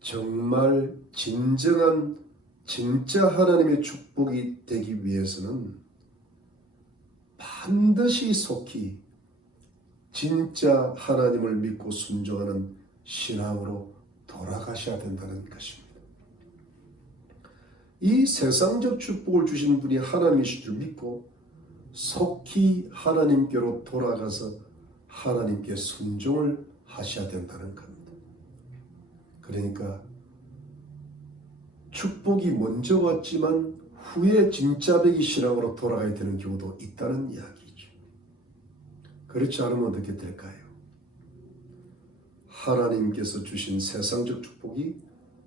정말 진짜 하나님의 축복이 되기 위해서는 반드시 속히 진짜 하나님을 믿고 순종하는 신앙으로 돌아가셔야 된다는 것입니다. 이 세상적 축복을 주신 분이 하나님이실 줄 믿고 속히 하나님께로 돌아가서 하나님께 순종을 하셔야 된다는 겁니다. 그러니까 축복이 먼저 왔지만 후에 진짜 배기 신앙으로 돌아가야 되는 경우도 있다는 이야기죠. 그렇지 않으면 어떻게 될까요? 하나님께서 주신 세상적 축복이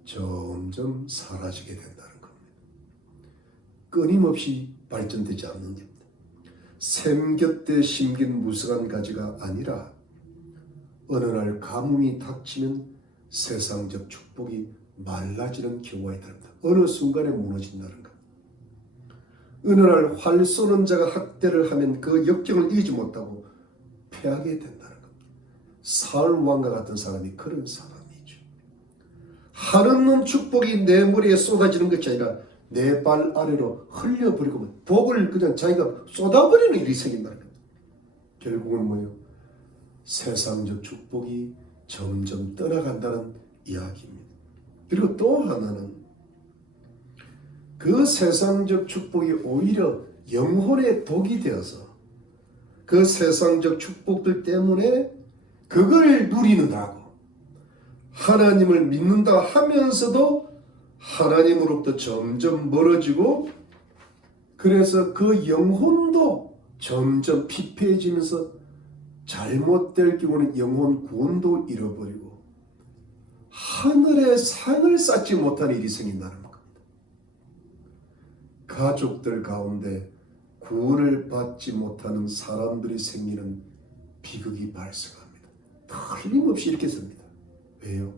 점점 사라지게 된다는 겁니다. 끊임없이 발전되지 않는 겁니다. 샘 곁에 심긴 무성한 가지가 아니라 어느 날 가뭄이 닥치면 세상적 축복이 말라지는 경우가 있답니다. 어느 순간에 무너진다는 것. 어느 날 활 쏘는 자가 학대를 하면 그 역경을 이기지 못하고 패하게 된다는 것. 사울 왕과 같은 사람이 그런 사람이죠. 한없는 축복이 내 머리에 쏟아지는 것이 아니라 내 발 아래로 흘려버리고 복을 그냥 자기가 쏟아버리는 일이 생긴다는 것. 결국은 뭐예요? 세상적 축복이 점점 떠나간다는 이야기입니다. 그리고 또 하나는 그 세상적 축복이 오히려 영혼의 독이 되어서 그 세상적 축복들 때문에 그걸 누리느라고 하나님을 믿는다 하면서도 하나님으로부터 점점 멀어지고, 그래서 그 영혼도 점점 피폐해지면서 잘못될 경우는 영혼 구원도 잃어버리고 하늘의 상을 쌓지 못한 일이 생긴다는 겁니다. 가족들 가운데 구원을 받지 못하는 사람들이 생기는 비극이 발생합니다. 틀림없이 이렇게 씁니다. 왜요?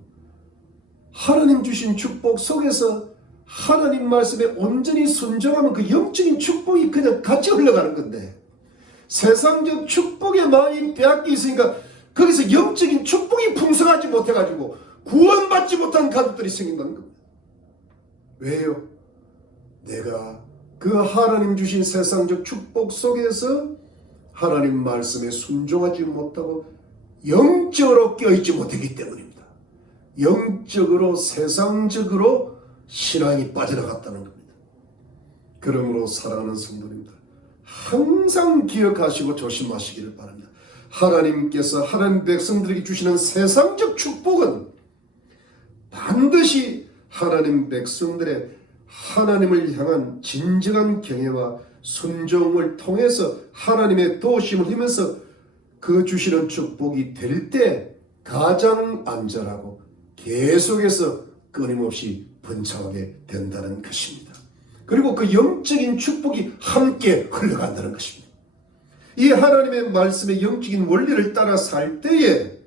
하나님 주신 축복 속에서 하나님 말씀에 온전히 순종하면 그 영적인 축복이 그냥 같이 흘러가는 건데, 세상적 축복에 많이 빼앗겨 있으니까 거기서 영적인 축복이 풍성하지 못해가지고 구원받지 못한 가족들이 생긴다는 겁니다. 왜요? 내가 그 하나님 주신 세상적 축복 속에서 하나님 말씀에 순종하지 못하고 영적으로 껴있지 못했기 때문입니다. 영적으로 세상적으로 신앙이 빠져나갔다는 겁니다. 그러므로 사랑하는 성도님들, 항상 기억하시고 조심하시기를 바랍니다. 하나님께서 하나님 백성들에게 주시는 세상적 축복은 반드시 하나님 백성들의 하나님을 향한 진정한 경외와 순종을 통해서 하나님의 도우심을 힘에서 그 주시는 축복이 될 때 가장 안전하고 계속해서 끊임없이 번창하게 된다는 것입니다. 그리고 그 영적인 축복이 함께 흘러간다는 것입니다. 이 하나님의 말씀의 영적인 원리를 따라 살 때에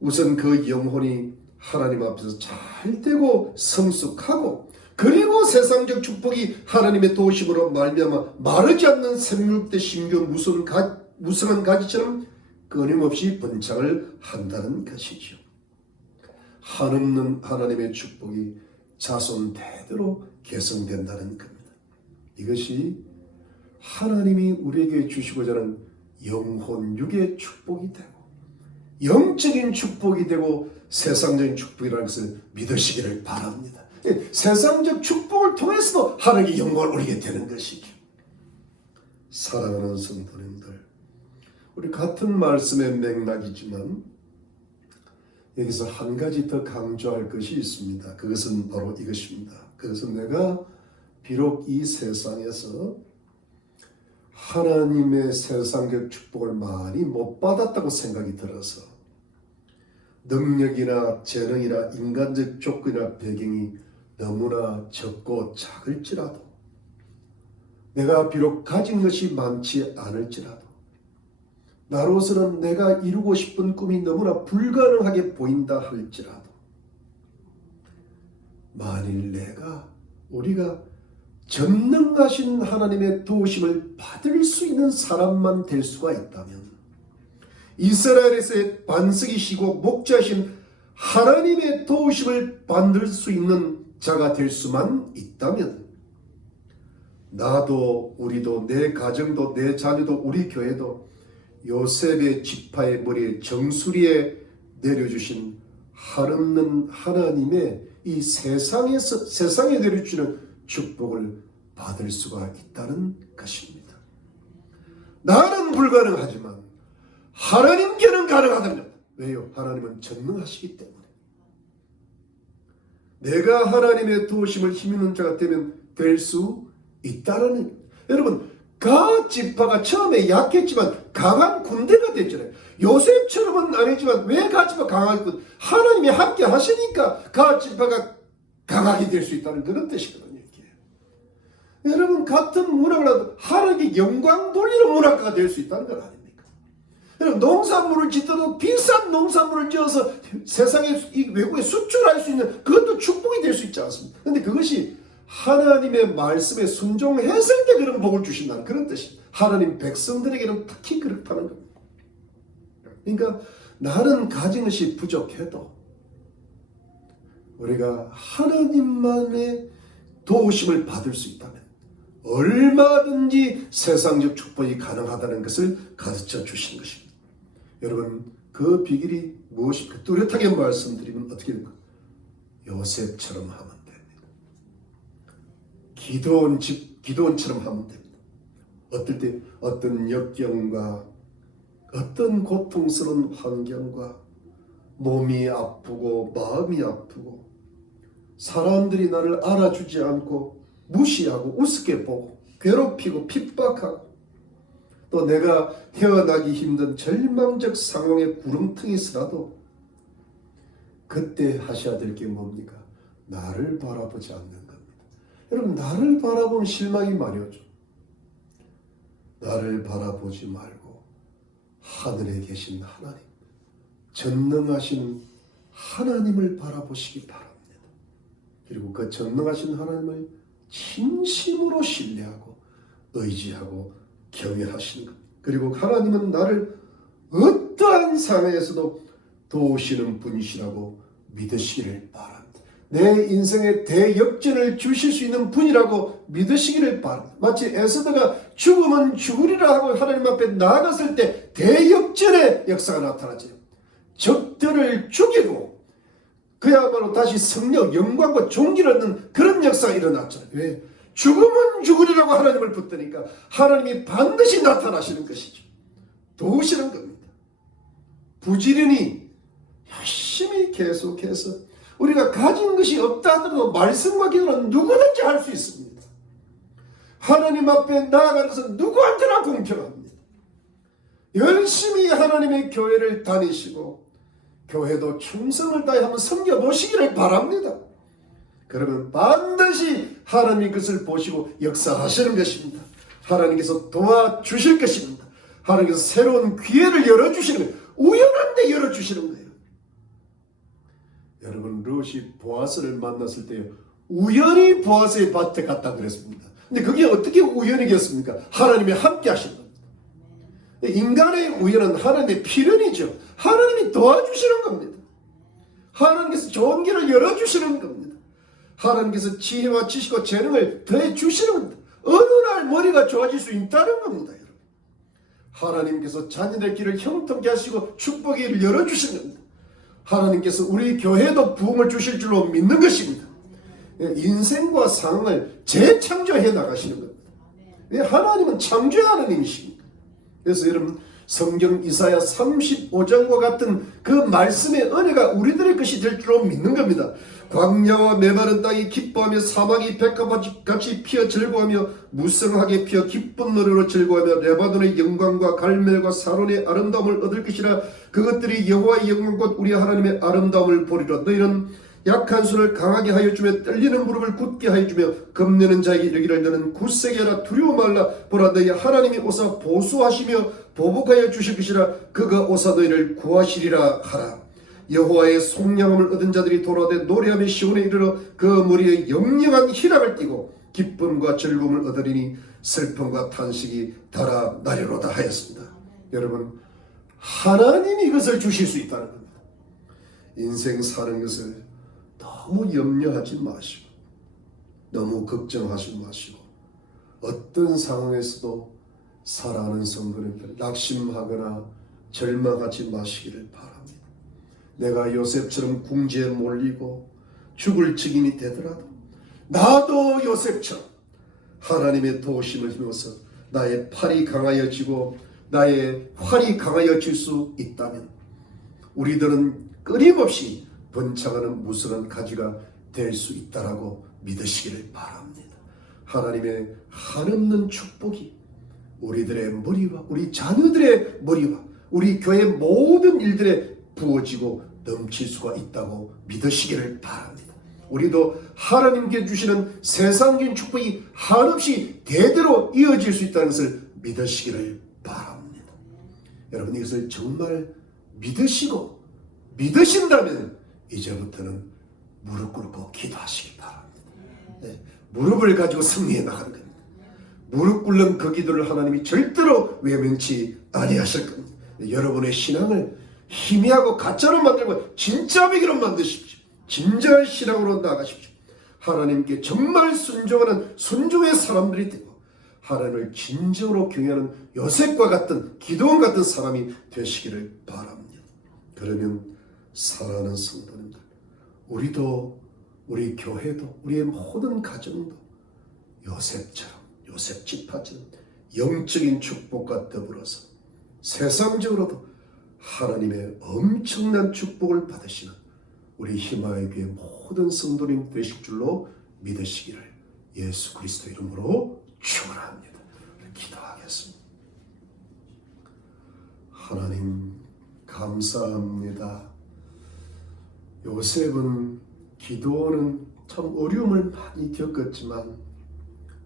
우선 그 영혼이 하나님 앞에서 잘 되고 성숙하고, 그리고 세상적 축복이 하나님의 도우심으로 말미암아 마르지 않는 생육대 심겨 무성한 가지처럼 끊임없이 번창을 한다는 것이죠. 한없는 하나님의 축복이 자손 대대로 계승된다는 겁니다. 이것이 하나님이 우리에게 주시고자 하는 영혼 육의 축복이 되고 영적인 축복이 되고 세상적인 축복이라는 것을 믿으시기를 바랍니다. 세상적 축복을 통해서도 하나님의 영광을 올리게 되는 것이죠. 사랑하는 성도님들, 우리 같은 말씀의 맥락이지만 여기서 한 가지 더 강조할 것이 있습니다. 그것은 바로 이것입니다. 그것은 내가 비록 이 세상에서 하나님의 세상적 축복을 많이 못 받았다고 생각이 들어서 능력이나 재능이나 인간적 조건이나 배경이 너무나 적고 작을지라도 내가 비록 가진 것이 많지 않을지라도 나로서는 내가 이루고 싶은 꿈이 너무나 불가능하게 보인다 할지라도 만일 우리가 전능하신 하나님의 도우심을 받을 수 있는 사람만 될 수가 있다면 이스라엘에서의 반석이시고 목자이신 하나님의 도우심을 받을 수 있는 자가 될 수만 있다면 나도 우리도 내 가정도 내 자녀도 우리 교회도 요셉의 지파의 머리에 정수리에 내려주신 한없는 하나님의 이 세상에 내려주는 축복을 받을 수가 있다는 것입니다. 나는 불가능하지만 하나님께는 가능하다면 왜요? 하나님은 전능하시기 때문에 내가 하나님의 도우심을 힘있는 자가 될 수 있다는 여러분 가 지파가 처음에 약했지만 강한 군대가 됐잖아요. 요셉처럼은 아니지만 왜 가 지파가 강하고 하나님이 함께 하시니까 가 지파가 강하게 될 수 있다는 그런 뜻이거든요. 여러분 같은 문학을 하도 하나님께 영광 돌리는 문학가가 될 수 있다는 건 아닙니까? 여러분 농산물을 짓더라도 비싼 농산물을 지어서 세상에 이 외국에 수출할 수 있는 그것도 축복이 될 수 있지 않습니까? 그런데 그것이 하나님의 말씀에 순종했을 때 그런 복을 주신다는 그런 뜻입니다. 하나님 백성들에게는 특히 그렇다는 겁니다. 그러니까 나는 가진 것이 부족해도 우리가 하나님만의 도우심을 받을 수 있다면 얼마든지 세상적 축복이 가능하다는 것을 가르쳐 주신 것입니다. 여러분 그 비결이 무엇입니까? 뚜렷하게 말씀드리면 어떻게 됩니까? 요셉처럼 하면 됩니다. 기도원처럼 하면 됩니다. 어떨 때 어떤 역경과 어떤 고통스러운 환경과 몸이 아프고 마음이 아프고 사람들이 나를 알아주지 않고 무시하고 우습게 보고 괴롭히고 핍박하고 또 내가 헤어나기 힘든 절망적 상황의 구렁텅이서라도 그때 하셔야 될 게 뭡니까? 나를 바라보지 않는 겁니다. 여러분 나를 바라보면 실망이 많이 오죠. 나를 바라보지 말고 하늘에 계신 하나님 전능하신 하나님을 바라보시기 바랍니다. 그리고 그 전능하신 하나님을 진심으로 신뢰하고 의지하고 경외하시는 겁니다. 그리고 하나님은 나를 어떠한 상황에서도 도우시는 분이시라고 믿으시기를 바랍니다. 내 인생에 대역전을 주실 수 있는 분이라고 믿으시기를 바랍니다. 마치 에스더가 죽으면 죽으리라 하고 하나님 앞에 나아갔을 때 대역전의 역사가 나타나죠. 적들을 죽이고 그야말로 다시 성령, 영광과 존귀를 얻는 그런 역사가 일어났잖아요. 왜? 죽으면 죽으리라고 하나님을 붙드니까 하나님이 반드시 나타나시는 것이죠. 도우시는 겁니다. 부지런히 열심히 계속해서 우리가 가진 것이 없다 하더라도 말씀과 기도는 누구든지 할 수 있습니다. 하나님 앞에 나아가서 누구한테나 공평합니다. 열심히 하나님의 교회를 다니시고 교회도 충성을 다해 한번 섬겨보시기를 바랍니다. 그러면 반드시 하나님이 그것을 보시고 역사하시는 것입니다. 하나님께서 도와주실 것입니다. 하나님께서 새로운 기회를 열어주시는 거예요. 우연한데 열어주시는 거예요. 여러분 룻이 보아스를 만났을 때 우연히 보아스의 밭에 갔다 그랬습니다. 근데 그게 어떻게 우연이겠습니까? 하나님이 함께 하신 겁니다. 인간의 우연은 하나님의 필연이죠. 하나님이 도와주시는 겁니다. 하나님께서 좋은 길을 열어주시는 겁니다. 하나님께서 지혜와 지식과 재능을 더해주시는 겁니다. 어느 날 머리가 좋아질 수 있다는 겁니다. 여러분. 하나님께서 자녀들 길을 형통케 하시고 축복의 길을 열어주시는 겁니다. 하나님께서 우리 교회도 부흥을 주실 줄로 믿는 것입니다. 인생과 상황을 재창조해 나가시는 겁니다. 하나님은 창조의 하나님이십니다. 그래서 여러분 성경 이사야 35장과 같은 그 말씀의 은혜가 우리들의 것이 될 줄로 믿는 겁니다. 광야와 메마른 땅이 기뻐하며 사막이 백합같이 피어 즐거워하며 무성하게 피어 기쁜 노래로 즐거워하며 레바논의 영광과 갈멜과 사론의 아름다움을 얻을 것이라. 그것들이 여호와의 영광 곧 우리 하나님의 아름다움을 보리라. 너희는 약한 손을 강하게 하여 주며 떨리는 무릎을 굳게 하여 주며 겁내는 자에게 이르기를 너는 굳세게 하라. 두려워 말라. 보라 너희 하나님이 오사 보수하시며 보복하여 주실 것이라. 그가 오사 너희를 구하시리라 하라. 여호와의 속량함을 얻은 자들이 돌아오되 노래하며 시온에 이르러 그 머리에 영영한 희락을 띠고 기쁨과 즐거움을 얻으리니 슬픔과 탄식이 달아나리로다 하였습니다. 여러분, 하나님이 이것을 주실 수 있다는 겁니다. 인생 사는 것을 너무 염려하지 마시고 너무 걱정하지 마시고 어떤 상황에서도 살아가는 성도님들 낙심하거나 절망하지 마시기를 바랍니다. 내가 요셉처럼 궁지에 몰리고 죽을 직인이 되더라도 나도 요셉처럼 하나님의 도우심을 힘입어서 나의 팔이 강하여지고 나의 활이 강하여질 수 있다면 우리들은 끊임없이 번창하는 무성한 가지가 될 수 있다라고 믿으시기를 바랍니다. 하나님의 한없는 축복이 우리들의 머리와 우리 자녀들의 머리와 우리 교회 모든 일들에 부어지고 넘칠 수가 있다고 믿으시기를 바랍니다. 우리도 하나님께 주시는 세상적인 축복이 한없이 대대로 이어질 수 있다는 것을 믿으시기를 바랍니다. 여러분, 이것을 정말 믿으시고 믿으신다면 이제부터는 무릎 꿇고 기도하시기 바랍니다. 네, 무릎을 가지고 승리해 나가는 겁니다. 무릎 꿇는 그 기도를 하나님이 절대로 외면치 아니하실 겁니다. 여러분의 신앙을 희미하고 가짜로 만들고 진짜 믿기로 만드십시오. 진짜의 신앙으로 나가십시오. 하나님께 정말 순종하는 순종의 사람들이 되고 하나님을 진정으로 경외하는 요셉과 같은 기도원 같은 사람이 되시기를 바랍니다. 그러면 사랑하는 성도님들, 우리도 우리 교회도 우리의 모든 가정도 요셉처럼 요셉 지파처럼 영적인 축복과 더불어서 세상적으로도 하나님의 엄청난 축복을 받으시는 우리 희망의 교회 모든 성도님 되실 줄로 믿으시기를 예수 그리스도 이름으로 축원합니다. 기도하겠습니다. 하나님 감사합니다. 요셉은 기도는 참 어려움을 많이 겪었지만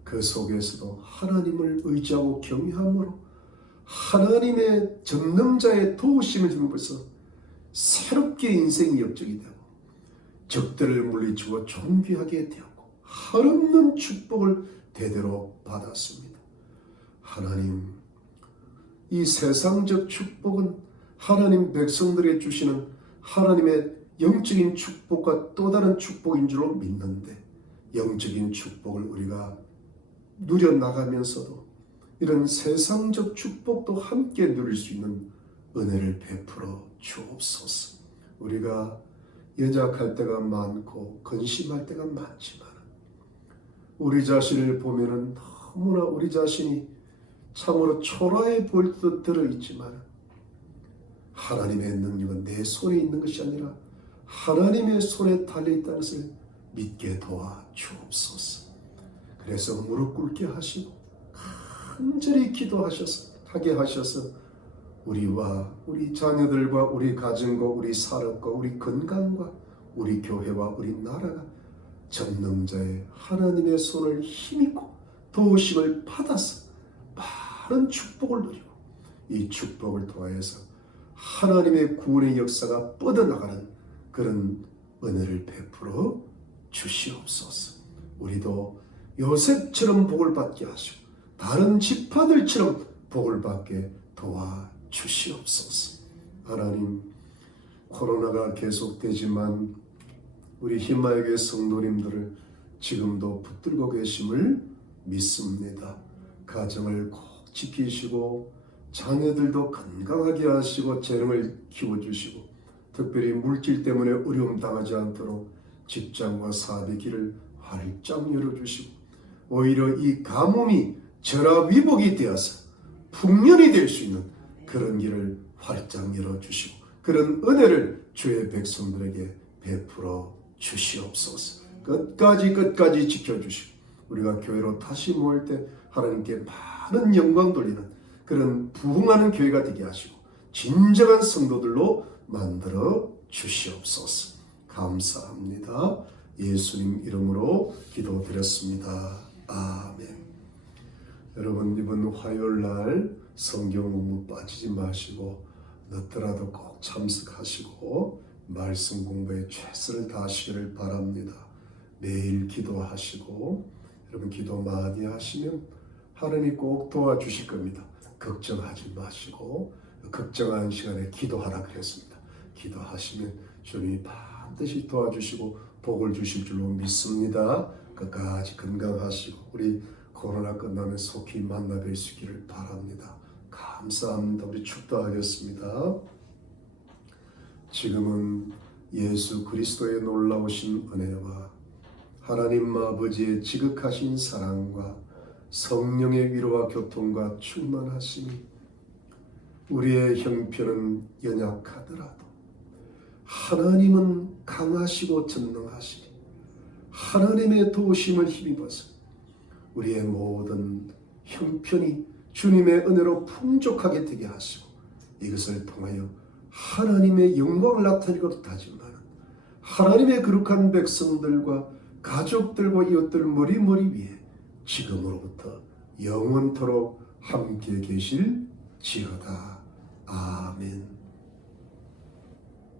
그 속에서도 하나님을 의지하고 경외함으로 하나님의 전능자의 도우심을 힘입어서 새롭게 인생이 역적이 되고 적들을 물리치고 존귀하게 되었고 한없는 축복을 대대로 받았습니다. 하나님, 이 세상적 축복은 하나님 백성들에게 주시는 하나님의 영적인 축복과 또 다른 축복인 줄로 믿는데 영적인 축복을 우리가 누려나가면서도 이런 세상적 축복도 함께 누릴 수 있는 은혜를 베풀어 주옵소서. 우리가 여작할 때가 많고 근심할 때가 많지만 우리 자신을 보면은 너무나 우리 자신이 참으로 초라해 보일 듯 들어있지만 하나님의 능력은 내 손에 있는 것이 아니라 하나님의 손에 달려있다는 것을 믿게 도와 주옵소서. 그래서 무릎 꿇게 하시고 간절히 하게 하셔서 우리와 우리 자녀들과 우리 가정과 우리 산업과 우리 건강과 우리 교회와 우리 나라가 전능자의 하나님의 손을 힘입고 도우심을 받아서 많은 축복을 누리고 이 축복을 통하여서 하나님의 구원의 역사가 뻗어나가는 그런 은혜를 베풀어 주시옵소서. 우리도 요셉처럼 복을 받게 하시고 다른 지파들처럼 복을 받게 도와주시옵소서. 하나님, 코로나가 계속되지만 우리 희망의 교회 성도님들을 지금도 붙들고 계심을 믿습니다. 가정을 꼭 지키시고 자녀들도 건강하게 하시고 재능을 키워주시고 특별히 물질 때문에 어려움 당하지 않도록 직장과 사업의 길을 활짝 열어주시고 오히려 이 가뭄이 전화위복이 되어서 풍년이 될 수 있는 그런 길을 활짝 열어주시고 그런 은혜를 주의 백성들에게 베풀어 주시옵소서. 끝까지 지켜주시고 우리가 교회로 다시 모일 때 하나님께 많은 영광 돌리는 그런 부흥하는 교회가 되게 하시고 진정한 성도들로 만들어 주시옵소서. 감사합니다. 예수님 이름으로 기도드렸습니다. 아멘. 여러분 이번 화요일날 성경 공부 빠지지 마시고 늦더라도 꼭 참석하시고 말씀 공부에 최선을 다하시기를 바랍니다. 매일 기도하시고 여러분 기도 많이 하시면 하나님이 꼭 도와주실 겁니다. 걱정하지 마시고 걱정하는 시간에 기도하라 그랬습니다. 기도하시면 주님이 반드시 도와주시고 복을 주실 줄로 믿습니다. 끝까지 건강하시고 우리 코로나 끝나면 속히 만나 뵐 수 있기를 바랍니다. 감사합니다. 우리 축도하겠습니다. 지금은 예수 그리스도의 놀라우신 은혜와 하나님 아버지의 지극하신 사랑과 성령의 위로와 교통과 충만하심이 우리의 형편은 연약하더라도 하나님은 강하시고 전능하시니 하나님의 도우심을 힘입어서 우리의 모든 형편이 주님의 은혜로 풍족하게 되게 하시고 이것을 통하여 하나님의 영광을 나타내고 다짐하는 하나님의 거룩한 백성들과 가족들과 이웃들 머리 위에 지금으로부터 영원토록 함께 계실지어다. 아멘.